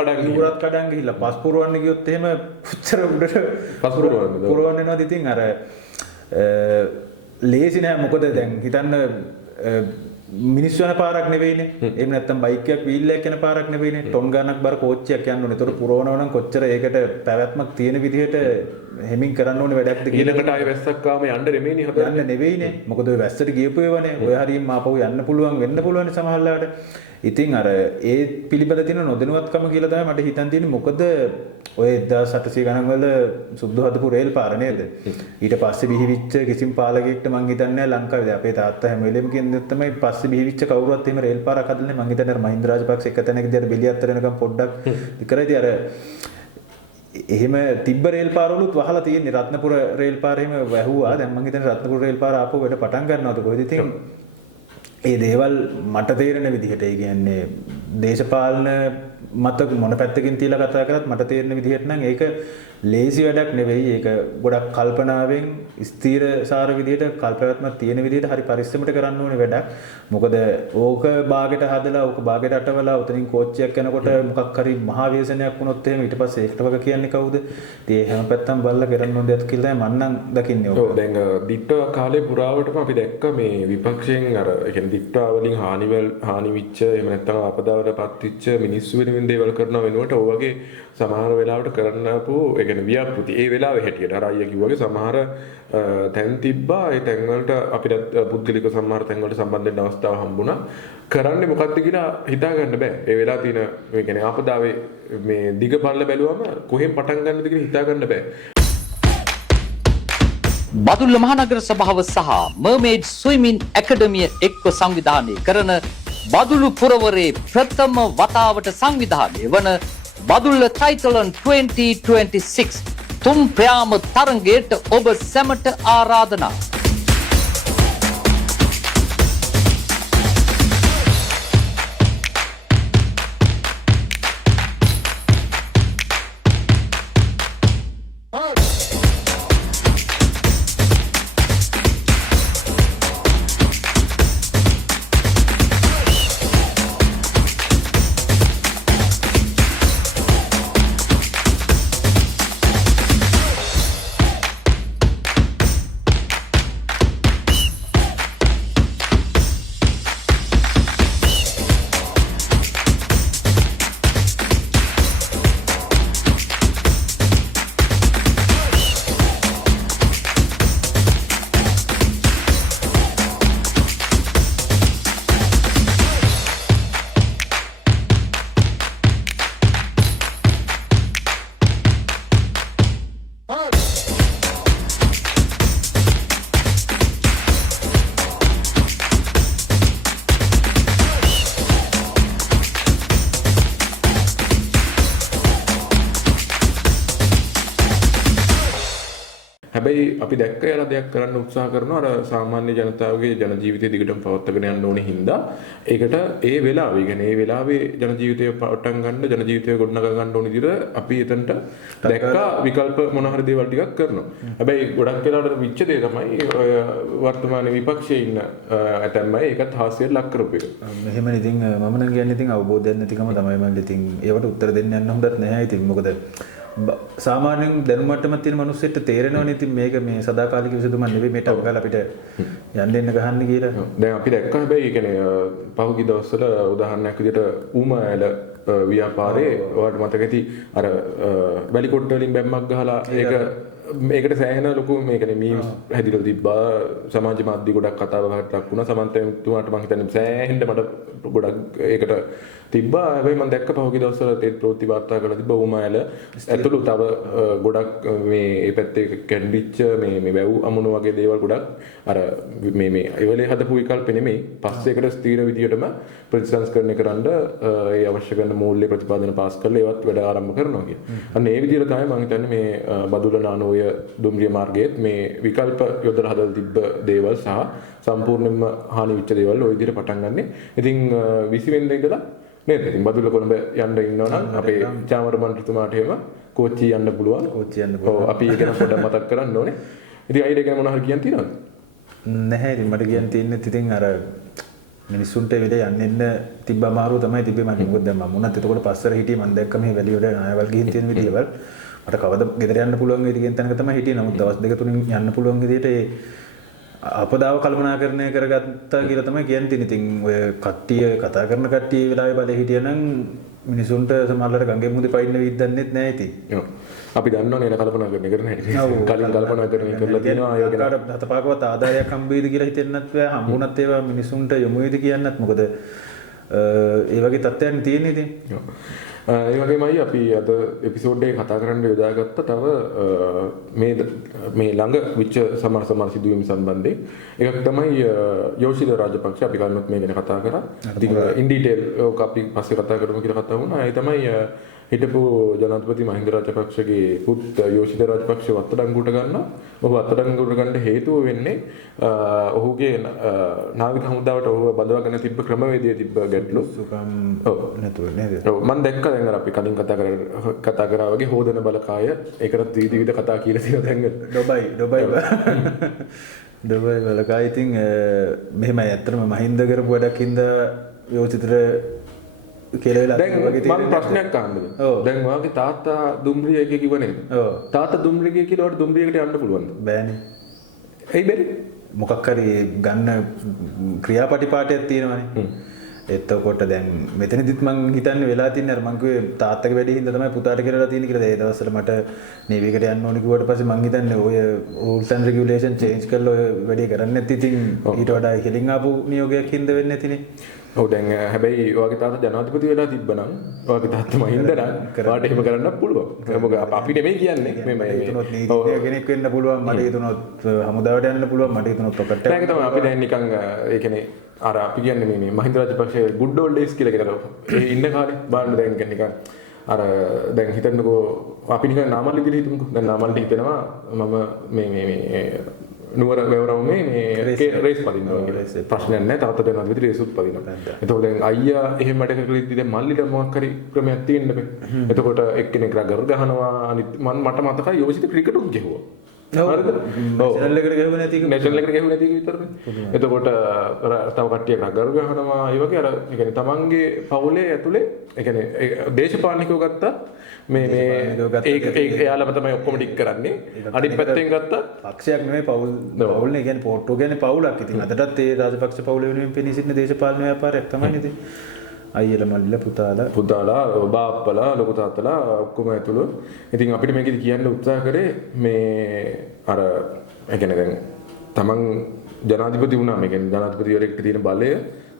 කඩන් ගිහිල්ලා පස් පුරවන්න ගියොත් එහෙම පුච්චර උඩට පස් පුරවන්න වෙනවාද. ඉතින් අර ලේසි නෑ මොකද දැන් හිතන්න මිනිස්සු යන පාරක් නෙවෙයිනේ. එහෙම නැත්නම් බයික් එකක් වීල් එකක් යන පාරක් නෙවෙයිනේ. ටොන් ගණක් බර කෝච්චියක් යන්න ඕනේ. ඒතකොට පුරවනවා නම් කොච්චර ඒකට පැවැත්මක් තියෙන විදිහට හෙමින් කරන්න ඕනේ වැඩක්ද කියලා. ඊළඟට ආයෙ වැස්සක් ආවම යන්න නෙමෙයිනේ හදන්නේ. යන්න නෙවෙයිනේ. මොකද ඔය වැස්සට ගියපු ඒවානේ. ඔය හරියම ආපහු යන්න පුළුවන් වෙන්න පුළුවන් සමහරවිට. ඉතින් අර ඒ පිළිබඳ තියෙන නොදැනුවත්කම කියලා තමයි මට හිතන් තියෙන්නේ. මොකද ඔය 1800 ගණන් වල සුද්ධ හදපු රේල් පාර නේද? ඊට පස්සේ බිහිවිච්ච කිසිම පාලකයෙක්ට මං හිතන්නේ ලංකාවේ අපේ තාත්තා හැම වෙලෙම කියන්නේ තමයි පස්සේ බිහිවිච්ච කවුරුවත් එහෙම රේල් පාරක් හදන්නේ මං හිතන්නේ අර මහින්ද රාජපක්ෂ එක තැනකදී අර බෙලියත් වෙනකම් පොඩ්ඩක් විකරයිදී අර එහෙම තිබ්බ රේල් පාරවලුත් වහලා තියෙන්නේ. රත්නපුර රේල් පාර එහෙම වැහුවා. දැන් මං හිතන්නේ රත්නපුර රේල් පාර ආපහු වැඩ පටන් ගන්නවද කොහෙද? ඉතින් ඒ දේවල් මට තේරෙන විදිහට ඒ කියන්නේ දේශපාලන මත මොන පැත්තකින් තියලා කතා කරත් මට තේරෙන විදිහට නම් ඒක ලේසි වැඩක් නෙවෙයි. ඒක ගොඩක් කල්පනාවෙන් ස්ථීර සාර විදිහට කල්පවත්මක් තියෙන විදිහට හරි පරිස්සමට කරන්න ඕනේ වැඩක්. මොකද ඕක බාගෙට හදලා ඕක බාගෙට අටවලා උතනින් කෝච්චියක් යනකොට මොකක් හරි මහා ව්‍යසනයක් වුණොත් එහෙම ඊට පස්සේ ඒකට වගේ කියන්නේ කවුද? ඉතින් ඒ හැම පැත්තම බලලා කරන්න ඕනේ දෙයක් කියලා මම නම් දකින්නේ ඕක. ඔව් දැන් දිට්ඨා කාලේ පුරාවටම අපි දැක්ක මේ විපක්ෂයෙන් අර ඒ කියන්නේ දිට්ඨා වලින් හානි වෙච්ච එහෙම නැත්නම් ආපදාවටපත් වෙච්ච මිනිස්සු වෙනුවෙන් දේවල් කරන වෙනුවට ඔය වගේ සමහර වෙලාවට කරන්න ආපු ඒ කියන්නේ ව්‍යාපෘති ඒ වෙලාවේ හැටියට අර අයියා කිව්වාගේ සමහර තැන් තිබ්බා. ඒ තැන් වලට අපිට පුද්ගලික සමහර තැන් වලට සම්බන්ධ වෙන්න අවස්ථාව හම්බුණා. කරන්නේ මොකක්ද කියලා හිතා ගන්න බෑ. ඒ වෙලාව තියෙන මේ කියන්නේ ආපදාවේ මේ දිග පල්ල බැලුවම කොහෙන් පටන් ගන්නද කියලා හිතා ගන්න බෑ. බදුල්ල මහනගර සභාව සහ මර්මේඩ් ස්විමින් ඇකඩමිය එක්ව සංවිධානය කරන බදුලු පුරවරේ ප්‍රථම වතාවට සංවිධානය වන බදුල්ල ටයිටලන් 2026 තුම් ප්‍රයාම තරගයට ඔබ සැමට ආරාධනා. හැබැයි අපි දැක්ක යන දෙයක් කරන්න උත්සාහ කරනවා අර සාමාන්‍ය ජනතාවගේ ජන ජීවිතය දිගටම පවත්වාගෙන යන්න ඕනේ හින්දා ඒකට ඒ වෙලාවේ කියන්නේ ඒ වෙලාවේ ජන ජීවිතය පටන් ගන්න ජන ජීවිතය ගොඩනගා ගන්න ඕනේ විදිහට අපි එතනට දැක්කා විකල්ප මොන හරි දේවල් ටිකක් කරනවා. හැබැයි ගොඩක් වෙලාවට විච්ච දේ තමයි වර්තමාන විපක්ෂයේ ඉන්න ඇතැම්ම අය ඒකත් හාස්‍යයට ලක් කරපු එක. මෙහෙම ඉතින් මම නම් කියන්නේ ඉතින් අවබෝධයක් නැතිකම තමයි මම ඉතින් ඒවට උත්තර දෙන්න යන්න හොඳත් නැහැ. ඉතින් මොකද සාමාන්‍යයෙන් දැනුමටම තියෙන මිනිස්සුන්ට තේරෙනවනේ ඉතින් මේක මේ සදාකාලික විසඳුමක් නෙවෙයි මේට අපගල අපිට යන්න එන්න ගහන්න කියලා. දැන් අපි දැක්කා හැබැයි ඒ කියන්නේ පහුගිය දවස්වල උදාහරණයක් විදිහට ඌමෑල ව්‍යාපාරේ ඔයාලට මතක ඇති අර වැලිකොට්ට වලින් බැම්මක් ගහලා ඒක මේකට සෑහෙන ලොකු මේ කියන්නේ මීම්ස් හැදිලා තිබ්බා සමාජ මාධ්‍ය ගොඩක් කතා බහකට ලක් වුණා සමන්ත තුමාට මම හිතන්නේ සෑහෙන්න මට ගොඩක් ඒකට තිබ්බා හැබැයි මම දැක්ක පහුගිය දවස්වල තේ ප්‍රවෘත්ති වාර්තා කරලා තිබ්බා උමායල ඇතුළු තව ගොඩක් මේ පැත්තේ කැඩිච්ච මේ වැව් අමුණු වගේ දේවල් ගොඩක් අර මේ ඒවලේ හදපු විකල්ප නෙමෙයි පස්සේකට ස්ථීර විදියටම ප්‍රතිසංස්කරණය කරන්න ඒ අවශ්‍ය කරන මූල්‍ය ප්‍රතිපාදන පාස් කරලා ඒවත් වැඩ ආරම්භ කරනවා කියන. අන්න ඒ විදිහට තමයි මම හිතන්නේ මේ බදුල්ල නානෝය දුම්රිය මාර්ගයේත් මේ විකල්ප යොදලා හදලා තිබ්බ දේවල් සහ සම්පූර්ණයෙන්ම හානි වෙච්ච දේවල් ওই විදිහට පටන් ගන්නෙ. ඉතින් 20 වෙනිදා ඉඳලා නේද? ඉතින් බදුල්ල කොළඹ යන්න ඉන්නවා නම් අපේ චාමර මන්ත්‍රීතුමාට එහෙම කෝච්චි යන්න පුළුවන්. ඔව් අපි ඒක ගැන පොඩ්ඩක් මතක් කරන්න ඕනේ. ඉතින් අයිඩියා ගැන මොනවා හරි කියන්න තියෙනවද? නැහැ ඉතින් මට කියන්න තියෙන්නේ ඉතින් අර මිනිස්සුන්ට වෙලේ යන්න එන්න තිබ්බ අමාරුව තමයි තිබ්බේ මට. මොකද දැන් මම උනත් එතකොට පස්සර හිටියේ මම දැක්ක මේ වැලියොඩ නායවල් ගිහින් තියෙන විදියවල්. මට කවද ගෙදර යන්න පුළුවන් වේද කියන තැනක තමයි හිටියේ. නමුත් දවස් දෙක තුنين යන්න පුළුවන් විදියට ඒ අපදාව කල්පනාකරණය කරගත්තා කියලා තමයි කියන්නේ. ඉතින් ඔය කට්ටිය කතා කරන කට්ටිය වෙලාවේ බලේ හිටියනම් මිනිසුන්ට සමහරවල්ලාට ගංගේ මුදේ පයින්න විද්දන්නෙත් නැහැ ඉතින්. ඔව්. අපි දන්නවනේ ඒක කල්පනා කරන එක නේද? කලින් කල්පනා කරන කරලා තියෙනවා. ඒක ගැන හතපාකවත් ආදායයක් හම්බෙයිද කියලා හිතෙන්නත් බෑ. හම්බුණත් ඒවා මිනිසුන්ට යොමු වෙයිද කියන්නත්. මොකද ඒ වගේ තත්ත්වයන් තියෙන්නේ ඉතින්. ඒ වගේමයි අපි අද එපිසෝඩ් එකේ කතා කරන්න යොදාගත්ත තව මේ ළඟ විච්ච සමහර සිදුවීම් සම්බන්ධයෙන් එකක් තමයි යෝෂිත රාජපක්ෂ අපි කලින්ත් මේ ගැන කතා කරා. ඉතින් ඉන් ඩීටේල් ඔක අපි පස්සේ කතා කරමු කියලා කතා වුණා. ඒ තමයි හිටපු ජනාධිපති මහින්ද රාජපක්ෂගේ පුත් යෝෂිත රාජපක්ෂව අත්අඩංගුවට ගන්නවා. ඔහු අත්අඩංගුවට ගන්න හේතුව වෙන්නේ ඔහුගේ නාවික හමුදාවට ඔහුව බඳවාගෙන තිබ්බ ක්‍රමවේදයේ තිබ්බ ගැටලු. ඔව් නැතුව නේද? ඔව් මම දැක්ක දැන් අර අපි කලින් කතා කරා වගේ හෝදන බලකාය ඒකට විවිධ කතා කියලා තියෙනවා දැන් ඩොබයි බලකාය ඉතින් මෙහෙමයි ඇත්තටම මහින්ද කරපු වැඩක් හින්දා යෝෂිතට දැන් මම ප්‍රශ්නයක් අහන්නද? දැන් ඔයාගේ තාත්තා දුම්රිය එකේ කිව්ව නේද? ඔව්. තාත්තා දුම්රිය එකේ කිව්වට දුම්රියකට යන්න පුළුවන්ද? බෑනේ. ඇයි බැරි? මොකක් හරි ගන්න ක්‍රියාපටිපාටියක් තියෙනවානේ. එතකොට දැන් මෙතනදිත් මං හිතන්නේ වෙලා තින්නේ අර මං කිව්වේ තාත්තගේ වැඩේ හින්දා තමයි පුතාට කරලා තියෙන්නේ කියලා. ඒ දවස්වල මට නේවි එකට යන්න ඕනේ කිව්වට පස්සේ මං හිතන්නේ ඔය rules and regulation change කරලා ඔය වැඩේ කරන්නේ නැති ඉතින් ඊට වඩා ඉහළින් ආපු නියෝගයක් හින්දා වෙන්නේ නැතිනේ. ඔව් දැන් හැබැයි ඔයාගේ තාත්තා ජනාධිපති වෙලා තිබ්බනම් ඔයාගේ තාත්තා මහින්ද නම් ඔයාට එහෙම කරන්නත් පුළුවන්. මොකද අපි නෙමෙයි කියන්නේ. මේ හිතනොත් නීතිඥ කෙනෙක් වෙන්න පුළුවන්. මට හිතනොත් හමුදාවට යන්න පුළුවන්. මට හිතනොත් ඔකට. ඒක තමයි අපි දැන් නිකන් ඒ කියන්නේ අර අපි කියන්නේ මේ Mahinda Rajapaksa good old days කියලා කියනවා. ඒ ඉන්න කාලේ බලන්න දැන් නිකන් අර දැන් හිතන්නකෝ අපි නිකන් නාමල් විදිහට හිතමුකෝ. දැන් නාමල් හිතනවා මම මේ නුවර වෙවරම මේ රේස් පදිනවා කියලා. ප්‍රශ්නයක් නැහැ. තාත්තා දෙනවා විදිහට රේසුත් පදිනවා. එතකොට දැන් අයියා එහෙම වැඩ කරලා දැන් මල්ලිට මොකක් හරි ක්‍රමයක් තියෙන්න බෑ. එතකොට එක්කෙනෙක් රගර් ගහනවා. අනිත් මට මතකයි යෝෂිත ක්‍රිකට් උත් ගෙහුවා. හරිද? නැෂනල් එකට ගෙහුවේ නැති එක. නැෂනල් එකට ගෙහුවේ නැති එක විතරනේ. එතකොට තව කට්ටියක් රගර් ගහනවා. ඒ වගේ අර ඒ කියන්නේ තමන්ගේ පවුලේ ඇතුලේ ඒ කියන්නේ දේශපාලනිකව ගත්තා මේ ඒක එයාලම තමයි ඔක්කොම ටික කරන්නේ. අනිත් පැත්තෙන් ගත්තා පක්ෂයක් නෙමෙයි පවුල්නේ කියන්නේ පොට්ටෝ කියන්නේ පවුලක්. ඉතින් අදටත් ඒ රාජපක්ෂ පවුල වෙනුවෙන් පෙනී සිටින දේශපාලන ව්‍යාපාරයක් තමයි ඉතින්. අයියලා මල්ලිලා පුතාලා බාප්පලා ලොකු තාත්තලා ඔක්කොම ඇතුළු. ඉතින් අපිට මේකෙදි කියන්න උත්සාහ කරේ මේ අර ඒ කියන්නේ දැන් තමන් ජනාධිපති වුණා මේ කියන්නේ ජනාධිපතිවරයෙක්ට තියෙන බලය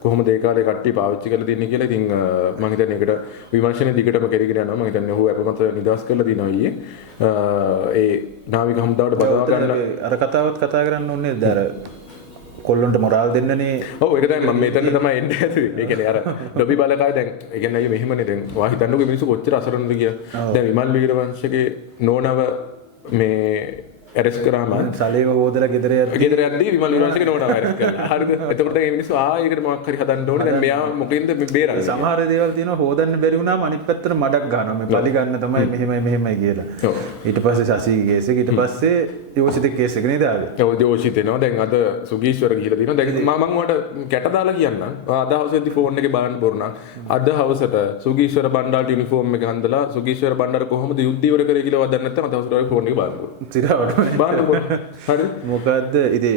කොහොමද ඒ කාලේ කට්ටිය පාවිච්චි කරලා තින්නේ කියලා. ඉතින් මම හිතන්නේ ඒකට විමර්ශන දිගටම කරගෙන යනවා. මම හිතන්නේ ඔහු අපමත නිදාස් කරලා දිනවා ඊයේ. ඒ නාවික හමුදාවට බදවා ගන්න අර කතාවත් කතා කරන්න ඕනේ නේද? අර කොල්ලොන්ට මොරාල් දෙන්නනේ. ඔව් ඒක තමයි මම මෙතන තමයි එන්නේ ඇතුලේ. ඒ කියන්නේ අර ඩොබි බලකාය දැන් ඒ කියන්නේ අයියෝ මෙහෙමනේ දැන් වා හිතන්නකෝ මිනිස්සු කොච්චර අසරණද කියලා. දැන් විමල් වීරවංශගේ නෝනව මේ ඇරෙස් කරාම සලේව හොදලා ගෙදර යද්දී විමල් වීරවංශගේ නෝනව ඇරෙස් කරලා. හරිද? එතකොට මේ මිනිස්සු ආයෙකට මොකක් හරි හදන්න ඕනේ. දැන් මෙයා මොකෙන්ද මේ බේරන්නේ? සමහර දේවල් තියෙනවා හොදන්න බැරි වුණාම අනිත් පැත්තට මඩක් ගන්නවා. මේ බලි ගන්න තමයි මෙහෙමයි කියලා. ඊට පස්සේ සසීගේ කේස් එක ඊට පස්සේ යෝෂිත කේස් එක නේද ආවේ? ඔව් යෝෂිත එනවා. දැන් අද සුගීශ්වර ගිහිලා තිනවා. දැන් මම ඔයාලට කැට දාලා කියන්නම්. අද හවසේදී ෆෝන් එකේ බලන්න බොරුණා. අද හවසට සුගීශ්වර බණ්ඩාරට යුනිෆෝම් එක හඳලා සුගීශ්වර බණ්ඩාර කොහොමද යුද්ධ ඉවර කරේ කියලා වදන්න නැත්නම් අද හවසට ෆෝන් එක බලන්න. සිරාවට බලන්නකො. හරි. මොකද්ද ඉතින්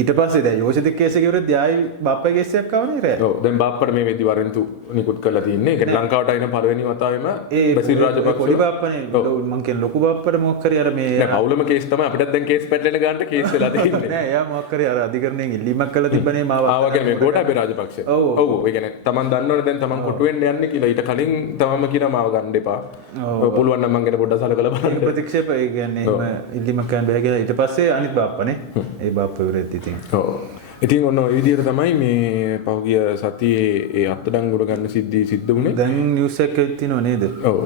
ඊට පස්සේ දැන් යෝෂිත කේස් එකේ ඉවරදී ආයි බාප්පා කේස් එකක් ආවනේ රෑ. ඔව් දැන් බාප්පට මේ වෙද්දි වරෙන්තු නිකුත් කරලා තින්නේ. ඒ කියන්නේ ලංකාවට අයින පළවෙනි වතාවෙම ඒ බසිල් රාජපක්ෂ පොඩි බාප්පනේ මං කියන ලොකු බාප්පට මොකක් කරේ අර මේ නෑ පවුලම කේස් තමයි අපිටත් දැන් කේස් පැටලෙන ගන්නට කේස් වෙලා තියෙන්නේ. නෑ එයා මොකක් කරේ අර අධිකරණයෙන් ඉල්ලීමක් කළා තිබ්බනේ මාව. ආවා කියන්නේ මේ ගෝඨාභය රාජපක්ෂ. ඔව් ඒ කියන්නේ තමන් දන්නවනේ දැන් තමන් කොටු වෙන්න යන්නේ කියලා. ඊට කලින් තමම කියනවා මාව ගන්න එපා. පුළුවන් නම් මං ගැන පොඩ්ඩක් සලකලා බලන්න. ප්‍රතික්ෂේප ඒ කියන්නේ එහෙම ඉල්ලීමක් කරන්න බෑ කියලා ඊට පස්සේ අනිත් බාප්පනේ ඒ බාප්පා ඉවරෙද්දි ඉතින්. ඔව්. ඉතින් ඔන්න ඔය විදිහට තමයි මේ පහුගිය සතියේ ඒ අත්අඩංගුවට ගන්න සිද්ධ වුණේ. දැන් නිවුස් එකක් තියෙනව නේද? ඔව්.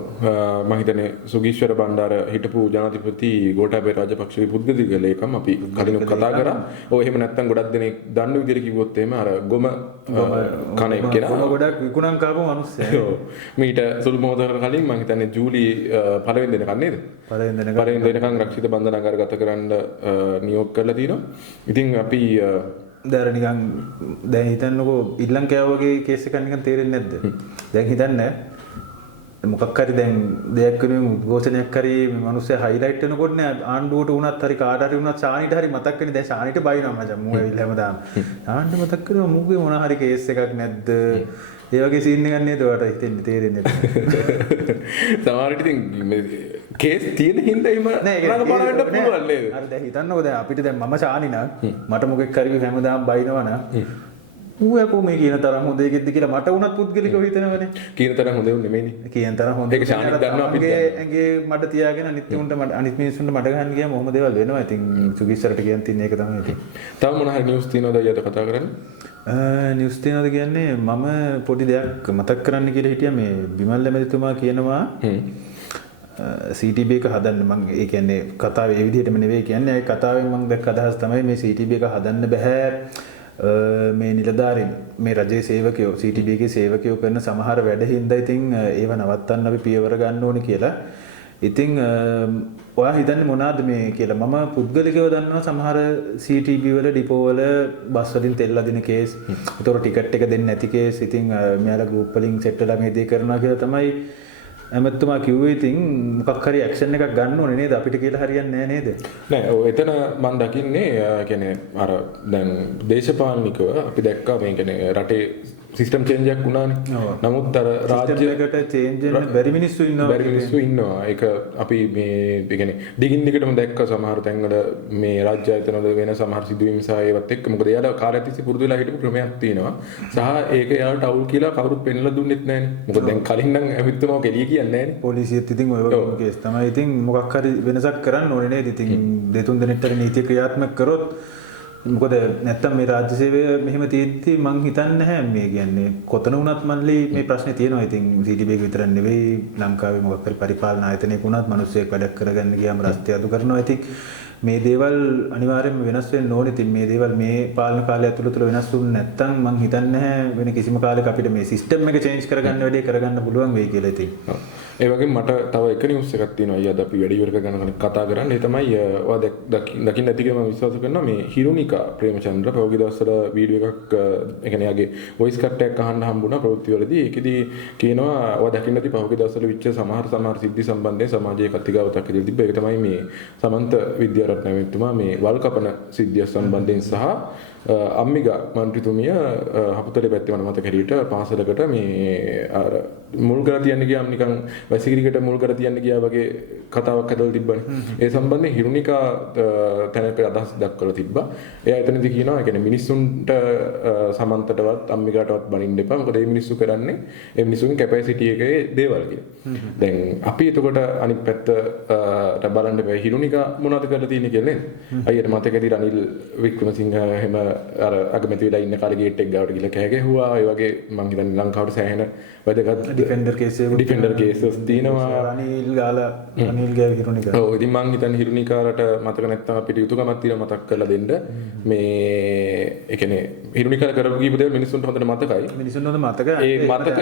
මම හිතන්නේ සුගීශ්වර බණ්ඩාර හිටපු ජනාධිපති ගෝඨාභය රාජපක්ෂගේ පුද්ගලික ලේකම් අපි කලින් කතා කරා. ඔව් එහෙම නැත්නම් ගොඩක් දෙනෙක් දන්න විදිහට කිව්වොත් එහෙම අර ගොම කණ එක්කෙනා. ගොම ගොඩක් විකුණන් කාපු මිනිස්සයා. ඔව්. මීට සුළු මොහොතකට කලින් මම හිතන්නේ ජූලි පළවෙනි දිනකන් නේද? පළවෙනි දිනකන් රක්ෂිත බන්ධනාගාරගත කරන්න නියෝග කරලා තියෙනවා. ඉතින් අපි දැන් නිකන් දැන් හිතන්නකෝ ඉල්ලන් කෑවා වගේ කේස් එකක් නිකන් තේරෙන්නේ නැද්ද? දැන් හිතන්න මොකක් හරි දැන් දෙයක් වෙනුවෙන් උද්ඝෝෂණයක් කරේ මේ මිනිස්සයා හයිලයිට් වෙනකොට නේ ආණ්ඩුවට වුණත් හරි කාට හරි වුණත් ශානිට හරි මතක් වෙන්නේ දැන් ශානිට බයිනවා මචං මූ ඇවිල්ලා හැමදාම. ශානිට මතක් කරනවා මූගේ මොන හරි කේස් එකක් නැද්ද? ඒ වගේ සීන් එකක් නේද ඔයාලට හිතෙන්නේ තේරෙන්නේ නැද්ද? සමහරවිට ඉතින් කේස් තියෙන හින්දා එහෙම රඟපාන්න පුළුවන් නේද? අර දැන් හිතන්නකෝ දැන් අපිට දැන් මම ශානි නම් මට මොකෙක් හරි හැමදාම බයිනවා නම් ඌ යකෝ මේ කියන තරම් හොඳ එකෙක්ද කියලා මට වුණත් පුද්ගලිකව හිතනවනේ. කියන තරම් හොඳ උන්නේ නෙමෙයිනේ. කියන තරම් හොඳ ඒක ශානිත් දන්නවා අපිත්. ඇඟේ මඩ තියාගෙන අනිත් උන්ට අනිත් මිනිස්සුන්ට මඩ ගහන්න ගියාම ඔහොම දේවල් වෙනවා. ඉතින් සුගිස්සරට කියන් තින්නේ ඒක තමයි ඉතින්. තව මොන හරි නිවුස් තියෙනවද අයියට කතා කරන්නේ? නිවුස් තියෙනවද කියන්නේ මම පොඩි දෙයක් මතක් කරන්න කියලා හිටියා මේ විමල් ඇමතිතුමා කියනවා CTB එක හදන්න මම ඒ කියන්නේ කතාව ඒ විදිහටම නෙවෙයි කියන්නේ ඒ කතාවෙන් මම දැක්ක අදහස් තමයි මේ CTB එක හදන්න බෑ මේ නිලධාරීන් මේ රජයේ සේවකයෝ CTB එකේ සේවකයෝ කරන සමහර වැඩ හින්දා ඉතින් ඒව නවත්තන්න අපි පියවර ගන්න ඕනේ කියලා. ඉතින් ඔයා හිතන්නේ මොනවාද මේ කියලා මම පුද්ගලිකව දන්නවා සමහර CTB වල ඩිපෝ වල බස් වලින් තෙල් අදින කේස්. ඒතොර ටිකට් එක දෙන්නේ නැති කේස්. ඉතින් මෙයාලා ගෲප් වලින් සෙට් වෙලා මේ දේ කරනවා කියලා තමයි ඇමතුමා කිව්වේ. ඉතින් මොකක් හරි ඇක්ෂන් එකක් ගන්න ඕනේ නේද අපිට කියලා හරියන්නේ නැහැ නේද? නෑ ඔය එතන මම දකින්නේ කියන්නේ අර දැන් දේශපාලනිකව අපි දැක්කා මේ කියන්නේ රටේ සිස්ටම් චේන්ජ් එකක් වුණානේ. නමුත් අර රාජ්‍ය එකට චේන්ජ් වෙන්න බැරි මිනිස්සු ඉන්නවා. බැරි මිනිස්සු ඉන්නවා. ඒක අපි මේ කියන්නේ දිගින් දිගටම දැක්ක සමහර තැන්වල මේ රාජ්‍ය ආයතනවල වෙන සමහර සිදුවීම් සහ ඒවත් එක්ක මොකද එයාලා කාලයක් තිස්සේ පුරුදු වෙලා හිටපු ක්‍රමයක් තියෙනවා. සහ ඒක එයාලට අවුල් කියලා කවුරුත් පෙන්නලා දුන්නෙත් නැහැනේ. මොකද දැන් කලින් නම් ඇවිත්තුම ඔක එළිය කියන්නේ නැහැනේ. පොලිසියත් ඉතින් ඔය වගේ කේස් තමයි. ඉතින් මොකක් හරි වෙනසක් කරන්න ඕනේ නේද? ඉතින් දෙතුන් දෙනෙක්ට නීතිය ක්‍රියාත්මක කරොත් මොකද නැත්තම් මේ රාජ්‍ය සේවය මෙහෙම තියෙද්දි මං හිතන්නේ නැහැ මේ කියන්නේ කොතන වුණත් මල්ලි මේ ප්‍රශ්නේ තියෙනවා. ඉතින් CTB එක විතරක් නෙවෙයි ලංකාවේ මොකක් හරි පරිපාලන ආයතනයක වුණත් මිනිස්සෙක් වැඩක් කරගන්න ගියාම රස්තිය අඩු කරනවා. ඉතින් මේ දේවල් අනිවාර්යයෙන්ම වෙනස් වෙන්න ඕනේ. ඉතින් මේ දේවල් මේ පාලන කාලය ඇතුළත වෙනස් වුනේ නැත්තම් මං හිතන්නේ නැහැ වෙන කිසිම කාලයක අපිට මේ සිස්ටම් එක චේන්ජ් කරගන්න වැඩේ කරගන්න පුළුවන් වෙයි කියලා. ඉතින් ඒ වගේම මට තව එක නිවුස් එකක් තියෙනවා. අයියා අද අපි වැඩි ඉවර කරගන්න කතා කරන්නේ. ඒ තමයි ඔයා දකින්න ඇති කියලා මම විශ්වාස කරනවා මේ හිරුනිකා ප්‍රේමචන්ද්‍ර පහුගිය දවස්වල වීඩියෝ එකක් ඒ කියන්නේ යාගේ වොයිස් කට් එකක් අහන්න හම්බුණා ප්‍රවෘත්තිවලදී. ඒකෙදි කියනවා ඔයා දකින්න ඇති පහුගිය දවස්වල විච්ච සමහර සිද්ධි සම්බන්ධයෙන් සමාජයේ කතිකාවතක් ඉදිරියට තිබ්බ. ඒක තමයි මේ සමන්ත විද්‍යාරත්න ඇමතිතුමා මේ වල් කපන සිද්ධිය සම්බන්ධයෙන් සහ අම්මිගා මන්ත්‍රීතුමිය හපුතලේ පැත්තේ මම මතක හැටියට පාසලකට මේ අර මුල් කරලා තියන්න ගියාම නිකන් වැසිකිළිකට මුල් කරලා තියන්න ගියා වගේ කතාවක් හදලා තිබ්බනේ. ඒ සම්බන්ධයෙන් හිරුනිකා තැනක අදහස් දක්වලා තිබ්බා. එයා එතනදී කියනවා ඒ කියන්නේ මිනිස්සුන්ට සමන්තටවත් අම්මිගාටවත් බනින්න එපා. මොකද මේ මිනිස්සු කරන්නේ ඒ මිනිස්සුන්ගේ කැපැසිටි එකේ දේවල් කියලා. දැන් අපි එතකොට අනිත් පැත්තට බලන්න බෑ හිරුනිකා මොනවද කරලා තියෙන්නේ කියලා නේද? අයියට මතක ඇති රනිල් වික්‍රමසිංහ එහෙම අර අගමැති වෙලා ඉන්න කාලේ ගේට් එක ගාවට ගිහලා කෑ ගැහුවා. ඒ වගේ මං හිතන්නේ ලංකාවට සෑහෙන වැදගත් ඩිෆෙන්ඩර් කේසස් තියෙනවා. රනිල් ගාලා රනිල් ගෑ හිරුනිකා. ඔව් ඉතින් මං හිතන්නේ හිරුනිකාට මතක නැත්තම් අපිට යුතුයකමක් තියෙනවා මතක් කරලා දෙන්න. මේ ඒ කියන්නේ හිරුනිකා කරපු කීප දේවල් මිනිස්සුන්ට හොඳට මතකයි. මිනිස්සුන්ට හොඳ මතකයි. ඒ මතක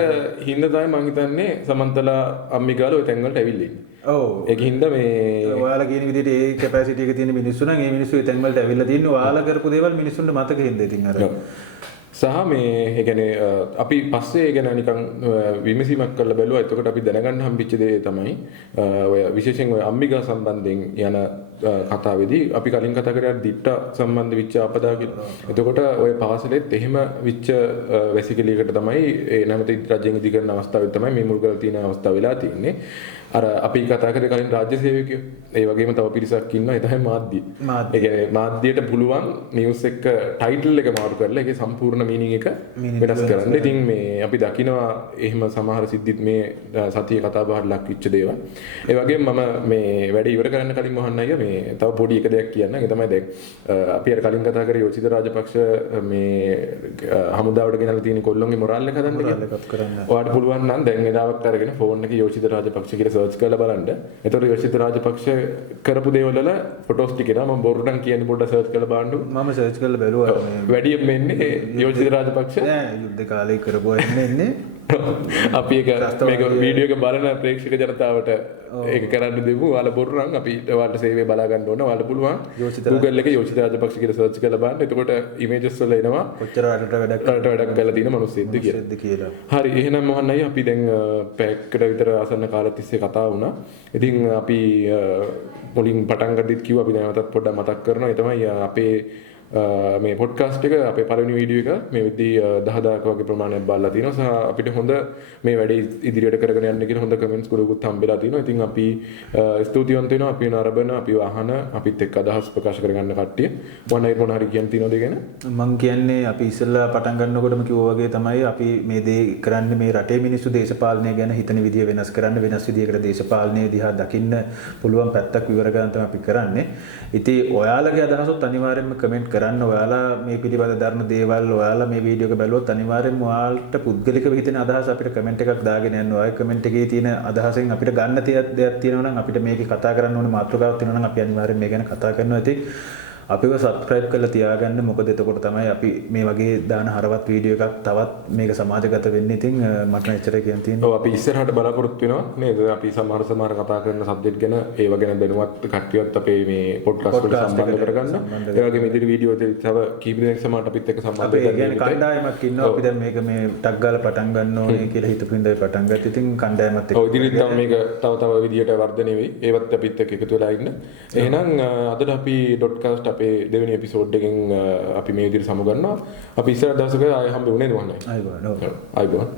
හින්දා තමයි මං හිතන්නේ සමන්තලා අම්මිගාලා ওই තැන් වලට ඇවිල්ලා ඉන්නේ. ඔව් ඒක හින්දා මේ ඔයාලා කියන විදිහට ඒ කැපැසිටි එක තියෙන මිනිස්සු නම් ඒ මිනිස්සු ඒ තැන් වලට ඇවිල්ලා තින්නේ ඔයාලා කරපු දේවල් මිනිස්සුන්ට මතක හින්දා ඉතින් අර සහ මේ ඒ කියන්නේ අපි පස්සේ ඒ ගැන නිකන් විමසීමක් කරලා බැලුවා. එතකොට අපි දැනගන්න හම්බෙච්ච දේ තමයි ඔය විශේෂයෙන් ඔය අම්මිගා සම්බන්ධයෙන් යන කතාවේදී අපි කලින් කතා කරේ දිට්ට සම්බන්ධ විච්ච අපදා කියලා. එතකොට ඔය පාසලෙත් එහෙම විච්ච වැසිකිළියකට තමයි ඒ නැමෙත රජයෙන් ඉදි කරන අවස්ථාවේ තමයි මේ මුල් කරලා තියෙන අවස්ථාව වෙලා තියෙන්නේ. අර අපි කතා කරේ කලින් රාජ්‍ය සේවකයෝ. ඒ වගේම තව පිරිසක් ඉන්නවා. ඒ තමයි මාධ්‍ය. ඒ කියන්නේ මාධ්‍යයට පුළුවන් නිවුස් එක ටයිටල් එක මාරු කරලා ඒකේ සම්පූර්ණ මීනින් එක වෙනස් කරන්න. ඉතින් මේ අපි දකිනවා එහෙම සමහර සිද්ධිත් මේ සතියේ කතා බහට ලක් වෙච්ච දේවල්. ඒ වගේම මම මේ වැඩේ ඉවර කරන්න කලින් මහන්න අයියා මේ තව පොඩි එක දෙයක් කියන්න. ඒ තමයි දැන් අපි අර කලින් කතා කරේ යෝෂිත රාජපක්ෂ මේ හමුදාවට ගෙනල්ලා තියෙන කොල්ලොන්ගේ මොරාල් එක හදන්න කියලා. ඔයාලට පුළුවන් නම් දැන් එදාවක් අරගෙන ෆෝන් එකේ යෝෂිත රාජපක්ෂ කියලා සර්ච් කරලා බලන්න. එතකොට යෝෂිත රාජපක්ෂ කරපු දේවල් වල ෆොටෝස් ටික එනවා. මම බොරු නම් කියන්නේ පොඩ්ඩක් සර්ච් කරලා බලන්න. මම සර්ච් කරලා බැලුවා මේ වැඩියෙන් එන්නේ යෝෂිත රාජපක්ෂ නෑ යුද්ධ කාලේ කරපුවා එන්නේ අපි එක මේක වීඩියෝ එක බලන ප්‍රේක්ෂක ජනතාවට ඒක කරන්න දෙමු. ඔයාලා බොරු නම් අපි ඔයාලට සේවය බලා ගන්න ඕන. ඔයාලට පුළුවන් Google එකේ යෝෂිත රාජපක්ෂ කියලා සර්ච් කරලා බලන්න. එතකොට ඉමේජස් වල එනවා කොච්චර රටට වැඩක් කරලා තියෙන මිනිස්සුද්ද කියලා. හරි එහෙනම් මොහොන් අයියා අපි දැන් පැයකට විතර ආසන්න කාලෙ තිස්සේ කතා වුණා. ඉතින් අපි මුලින් පටන් ගද්දිත් කිව්වා අපි නැවතත් පොඩ්ඩක් මතක් කරනවා. ඒ තමයි අපේ මේ පොඩ්කාස්ට් එක අපේ පළවෙනි වීඩියෝ එක මේ විදිහේ 10000ක වගේ ප්‍රමාණයක් බලලා තිනවා. සහ අපිට හොඳ මේ වැඩේ ඉදිරියට කරගෙන යන්න කියලා හොඳ කමෙන්ට්ස් ගොඩකුත් හම්බෙලා තිනවා. ඉතින් අපි ස්තුතිවන්ත වෙනවා අපි නරඹන අපි අහන අපිත් එක්ක අදහස් ප්‍රකාශ කරගන්න කට්ටිය. මොන හරි කියන්න තියෙනවද ගැන? මම කියන්නේ අපි ඉස්සෙල්ලා පටන් ගන්නකොටම කිව්වා වගේ තමයි අපි මේ දේ කරන්නේ මේ රටේ මිනිස්සු දේශපාලනය ගැන හිතන විදිය වෙනස් කරන්න වෙනස් විදියකට දේශපාලනය දිහා දකින්න පුළුවන් පැත්තක් විවර ගන්න තමයි අපි කරන්නේ. ඉතින් ඔයාලගේ අදහසත් අනිවාර්යයෙන්ම කමෙන්ට් කරන්න. ඔයාලා මේ පිළිබඳ දරන දේවල් ඔයාලා මේ වීඩියෝ එක බැලුවොත් අනිවාර්යෙන්ම ඔයාලට පුද්ගලිකව හිතෙන අදහස් අපිට කමෙන්ට් එකක් දාගෙන යන්න. ඔය කමෙන්ට් එකේ තියෙන අදහසෙන් අපිට ගන්න දෙයක් තියෙනවා නම් අපිට මේකේ කතා කරන්න ඕනේ මාතෘකාවක් තියෙනවා නම් අපි අනිවාර්යෙන් මේ ගැන කතා කරනවා. ඉතින් අපිව සබ්ස්ක්‍රයිබ් කරලා තියාගන්න. මොකද එතකොට තමයි අපි මේ වගේ දාන හරවත් වීඩියෝ එකක් තවත් මේක සමාජගත වෙන්නේ. ඉතින් මට එච්චරයි කියන්න තියෙන්නේ. ඔව් අපි ඉස්සරහට බලාපොරොත්තු වෙනවා නේද? අපි සමහර කතා කරන සබ්ජෙක්ට් ගැන ඒව ගැන දැනුවත් කට්ටියත් අපේ මේ පොඩ්කාස්ට් වලට සම්බන්ධ කරගන්න. ඒ වගේම ඉදිරි වීඩියෝ වලදී තව කීප දෙනෙක් සමහරට අපිත් එක්ක සම්බන්ධ කරගන්න. ඒ කියන්නේ කණ්ඩායමක් ඉන්නවා. අපි දැන් මේක මේ ටක් ගාලා පටන් ගන්න ඕනේ කියලා හිතපු ඉඳලා පටන් ගත්තා. ඉතින් කණ්ඩායමත් එක්ක. ඔව් ඉදිරියට තව මේක තව විදියට වර්ධනය වෙයි. ඒවත් අපිත් එක්ක එකතු වෙලා ඉන්න. එහෙනම් අදට අපි ඩොට්කාස්ට් අපේ දෙවෙනි එපිසෝඩ් එකෙන් අපි මේ විදිහට සමුගන්නවා. අපි ඉස්සර දවසක ආයෙ හම්බෙන්නේ නේද මොන්නේ? ආයෙ බලන්න. ආයෙ බලන්න.